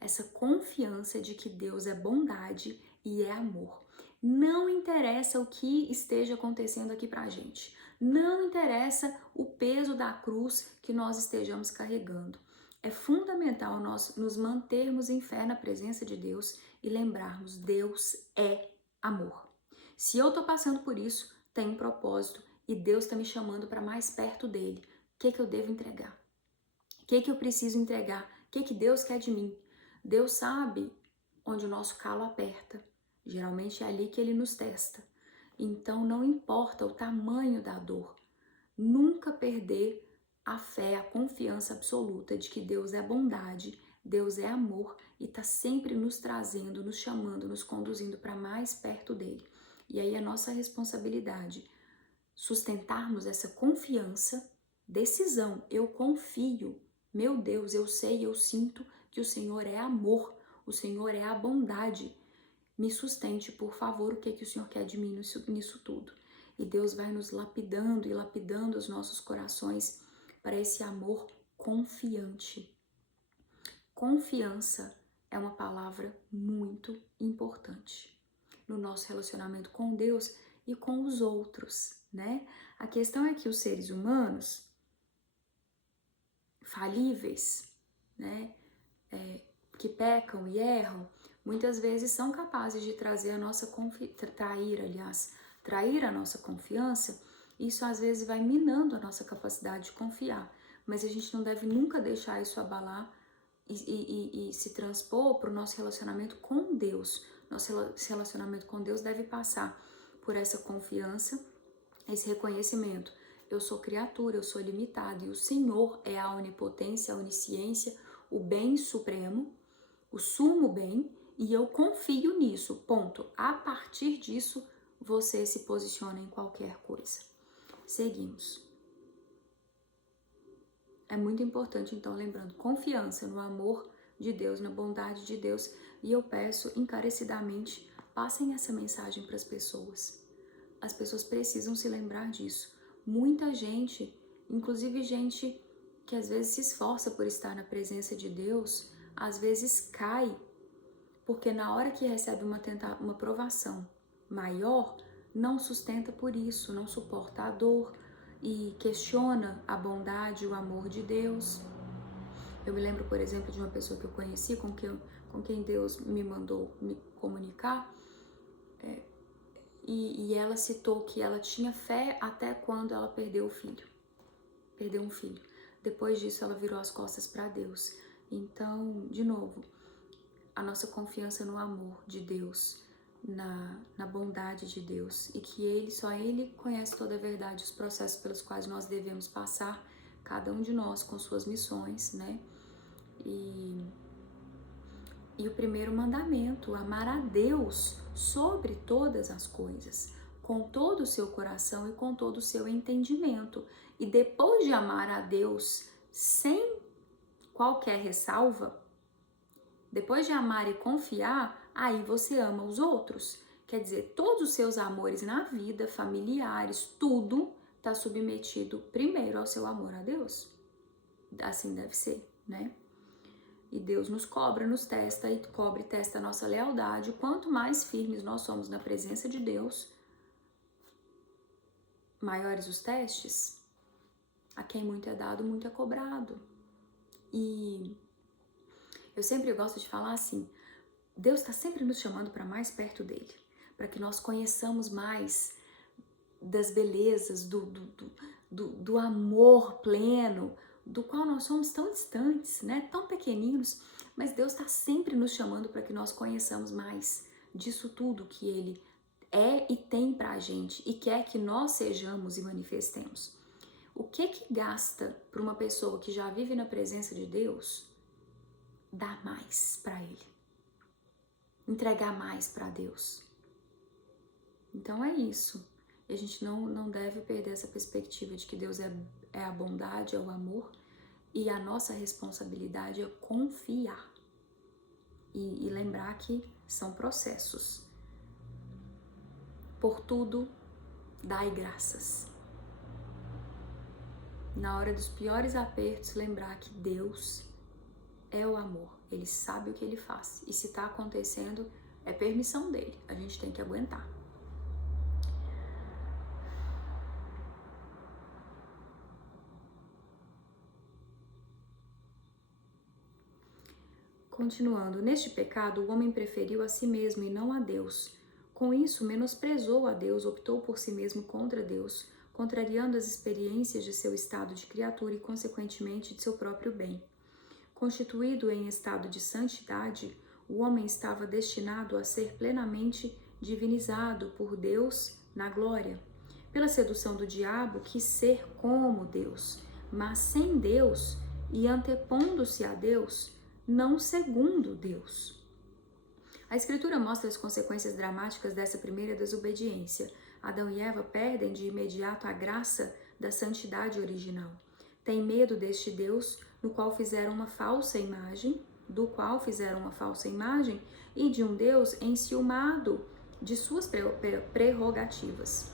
Essa confiança de que Deus é bondade e é amor. Não interessa o que esteja acontecendo aqui pra gente. Não interessa o peso da cruz que nós estejamos carregando. É fundamental nós nos mantermos em fé na presença de Deus e lembrarmos: Deus é amor. Se eu tô passando por isso, tem um propósito e Deus está me chamando para mais perto dele. O que eu devo entregar? O que eu preciso entregar? O que Deus quer de mim? Deus sabe onde o nosso calo aperta. Geralmente é ali que ele nos testa. Então não importa o tamanho da dor, nunca perder a fé, a confiança absoluta de que Deus é bondade, Deus é amor e está sempre nos trazendo, nos chamando, nos conduzindo para mais perto dele. E aí é nossa responsabilidade sustentarmos essa confiança, decisão. Eu confio, meu Deus, eu sei, eu sinto que o Senhor é amor, o Senhor é a bondade. Me sustente, por favor, o que o Senhor quer de mim nisso tudo. E Deus vai nos lapidando e lapidando os nossos corações para esse amor confiante. Confiança é uma palavra muito importante no nosso relacionamento com Deus e com os outros, né? A questão é que os seres humanos falíveis, né, que pecam e erram, muitas vezes são capazes de trazer a nossa trair a nossa confiança. Isso às vezes vai minando a nossa capacidade de confiar, mas a gente não deve nunca deixar isso abalar e se transpor para o nosso relacionamento com Deus. Nosso relacionamento com Deus deve passar por essa confiança, esse reconhecimento. Eu sou criatura, eu sou limitado e o Senhor é a onipotência, a onisciência, o bem supremo, o sumo bem, e eu confio nisso, ponto. A partir disso, você se posiciona em qualquer coisa. Seguimos. É muito importante, então, lembrando, confiança no amor de Deus, na bondade de Deus, e eu peço encarecidamente, passem essa mensagem para as pessoas. As pessoas precisam se lembrar disso. Muita gente, inclusive gente que às vezes se esforça por estar na presença de Deus, às vezes cai, porque na hora que recebe uma provação maior, não sustenta por isso, não suporta a dor e questiona a bondade e o amor de Deus. Eu me lembro, por exemplo, de uma pessoa que eu conheci, com quem Deus me mandou me comunicar, e ela citou que ela tinha fé até quando ela perdeu um filho. Depois disso, ela virou as costas para Deus. Então, de novo, a nossa confiança no amor de Deus, na bondade de Deus, e que só Ele conhece toda a verdade, os processos pelos quais nós devemos passar, cada um de nós com suas missões, né? E o primeiro mandamento, amar a Deus sobre todas as coisas, com todo o seu coração e com todo o seu entendimento. E depois de amar a Deus sem qualquer ressalva, depois de amar e confiar, aí você ama os outros. Quer dizer, todos os seus amores na vida, familiares, tudo está submetido primeiro ao seu amor a Deus. Assim deve ser, né? E Deus nos cobra, nos testa e testa a nossa lealdade. Quanto mais firmes nós somos na presença de Deus, maiores os testes. A quem muito é dado, muito é cobrado. E eu sempre gosto de falar assim, Deus está sempre nos chamando para mais perto dele, para que nós conheçamos mais das belezas, do amor pleno, do qual nós somos tão distantes, né? Tão pequeninos, mas Deus está sempre nos chamando para que nós conheçamos mais disso tudo que Ele é e tem para a gente e quer que nós sejamos e manifestemos. O que gasta para uma pessoa que já vive na presença de Deus dar mais para Ele, entregar mais para Deus? Então é isso. E a gente não deve perder essa perspectiva de que Deus é a bondade, é o amor, e a nossa responsabilidade é confiar. E lembrar que são processos. Por tudo, Dai graças. Na hora dos piores apertos, lembrar que Deus é o amor. Ele sabe o que ele faz. E se está acontecendo, é permissão dele. A gente tem que aguentar. Continuando, neste pecado, o homem preferiu a si mesmo e não a Deus. Com isso, menosprezou a Deus, optou por si mesmo contra Deus, contrariando as experiências de seu estado de criatura e, consequentemente, de seu próprio bem. Constituído em estado de santidade, o homem estava destinado a ser plenamente divinizado por Deus na glória. Pela sedução do diabo, quis ser como Deus, mas sem Deus e antepondo-se a Deus, não segundo Deus. A Escritura mostra as consequências dramáticas dessa primeira desobediência. Adão e Eva perdem de imediato a graça da santidade original. Têm medo deste Deus, do qual fizeram uma falsa imagem, e de um Deus enciumado de suas prerrogativas.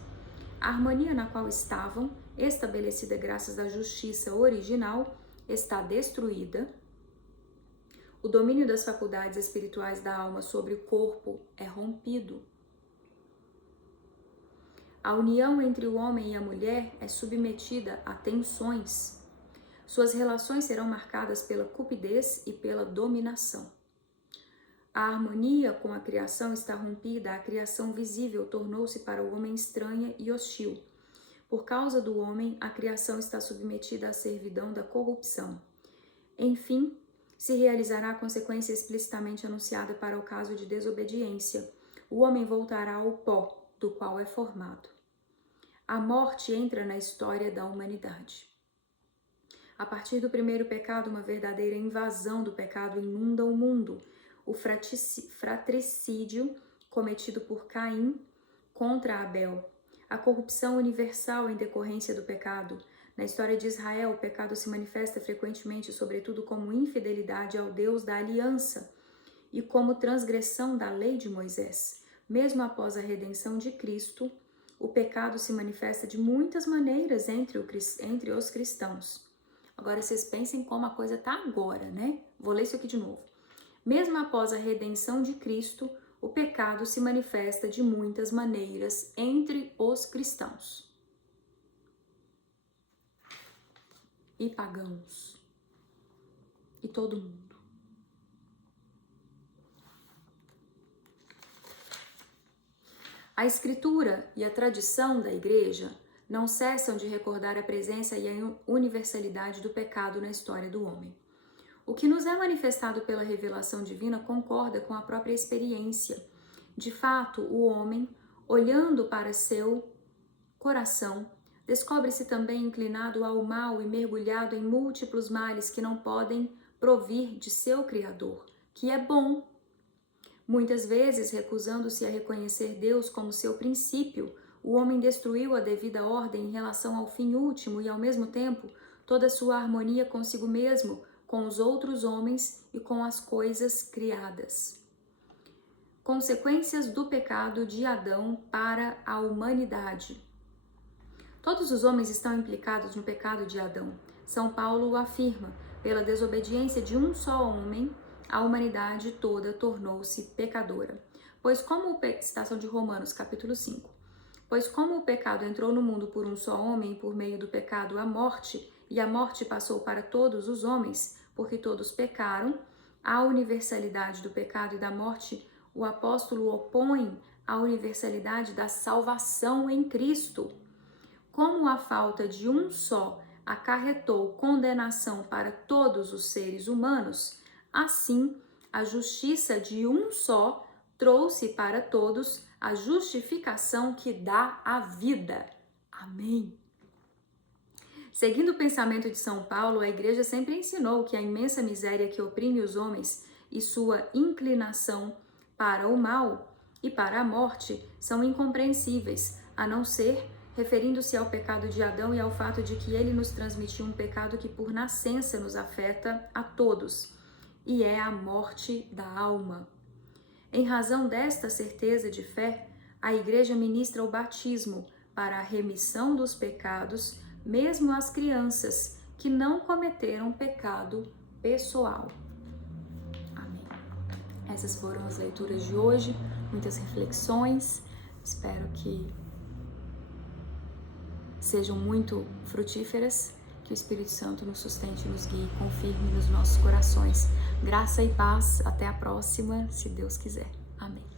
A harmonia na qual estavam, estabelecida graças à justiça original, está destruída. O domínio das faculdades espirituais da alma sobre o corpo é rompido. A união entre o homem e a mulher é submetida a tensões. Suas relações serão marcadas pela cupidez e pela dominação. A harmonia com a criação está rompida, a criação visível tornou-se para o homem estranha e hostil. Por causa do homem, a criação está submetida à servidão da corrupção. Enfim, se realizará a consequência explicitamente anunciada para o caso de desobediência. O homem voltará ao pó, do qual é formado. A morte entra na história da humanidade. A partir do primeiro pecado, uma verdadeira invasão do pecado inunda o mundo. O fratricídio cometido por Caim contra Abel. A corrupção universal em decorrência do pecado. Na história de Israel, o pecado se manifesta frequentemente, sobretudo, como infidelidade ao Deus da aliança e como transgressão da lei de Moisés. Mesmo após a redenção de Cristo, o pecado se manifesta de muitas maneiras entre os cristãos. Agora vocês pensem como a coisa está agora, né? Vou ler isso aqui de novo. Mesmo após a redenção de Cristo, o pecado se manifesta de muitas maneiras entre os cristãos. E pagãos, e todo mundo. A Escritura e a tradição da Igreja não cessam de recordar a presença e a universalidade do pecado na história do homem. O que nos é manifestado pela revelação divina concorda com a própria experiência. De fato, o homem, olhando para seu coração, descobre-se também inclinado ao mal e mergulhado em múltiplos males que não podem provir de seu Criador, que é bom. Muitas vezes, recusando-se a reconhecer Deus como seu princípio, o homem destruiu a devida ordem em relação ao fim último e, ao mesmo tempo, toda a sua harmonia consigo mesmo, com os outros homens e com as coisas criadas. Consequências do pecado de Adão para a humanidade. Todos os homens estão implicados no pecado de Adão. São Paulo o afirma: pela desobediência de um só homem, a humanidade toda tornou-se pecadora. Citação de Romanos, capítulo 5. Pois como o pecado entrou no mundo por um só homem, e por meio do pecado a morte, e a morte passou para todos os homens, porque todos pecaram, a universalidade do pecado e da morte, o apóstolo opõe à universalidade da salvação em Cristo. Como a falta de um só acarretou condenação para todos os seres humanos, assim a justiça de um só trouxe para todos a justificação que dá a vida. Amém. Seguindo o pensamento de São Paulo, a Igreja sempre ensinou que a imensa miséria que oprime os homens e sua inclinação para o mal e para a morte são incompreensíveis, a não ser referindo-se ao pecado de Adão e ao fato de que ele nos transmitiu um pecado que por nascença nos afeta a todos, e é a morte da alma. Em razão desta certeza de fé, a Igreja ministra o batismo para a remissão dos pecados, mesmo as crianças que não cometeram pecado pessoal. Amém. Essas foram as leituras de hoje, muitas reflexões. Espero que sejam muito frutíferas, que o Espírito Santo nos sustente, nos guie, confirme nos nossos corações. Graça e paz, até a próxima, se Deus quiser. Amém.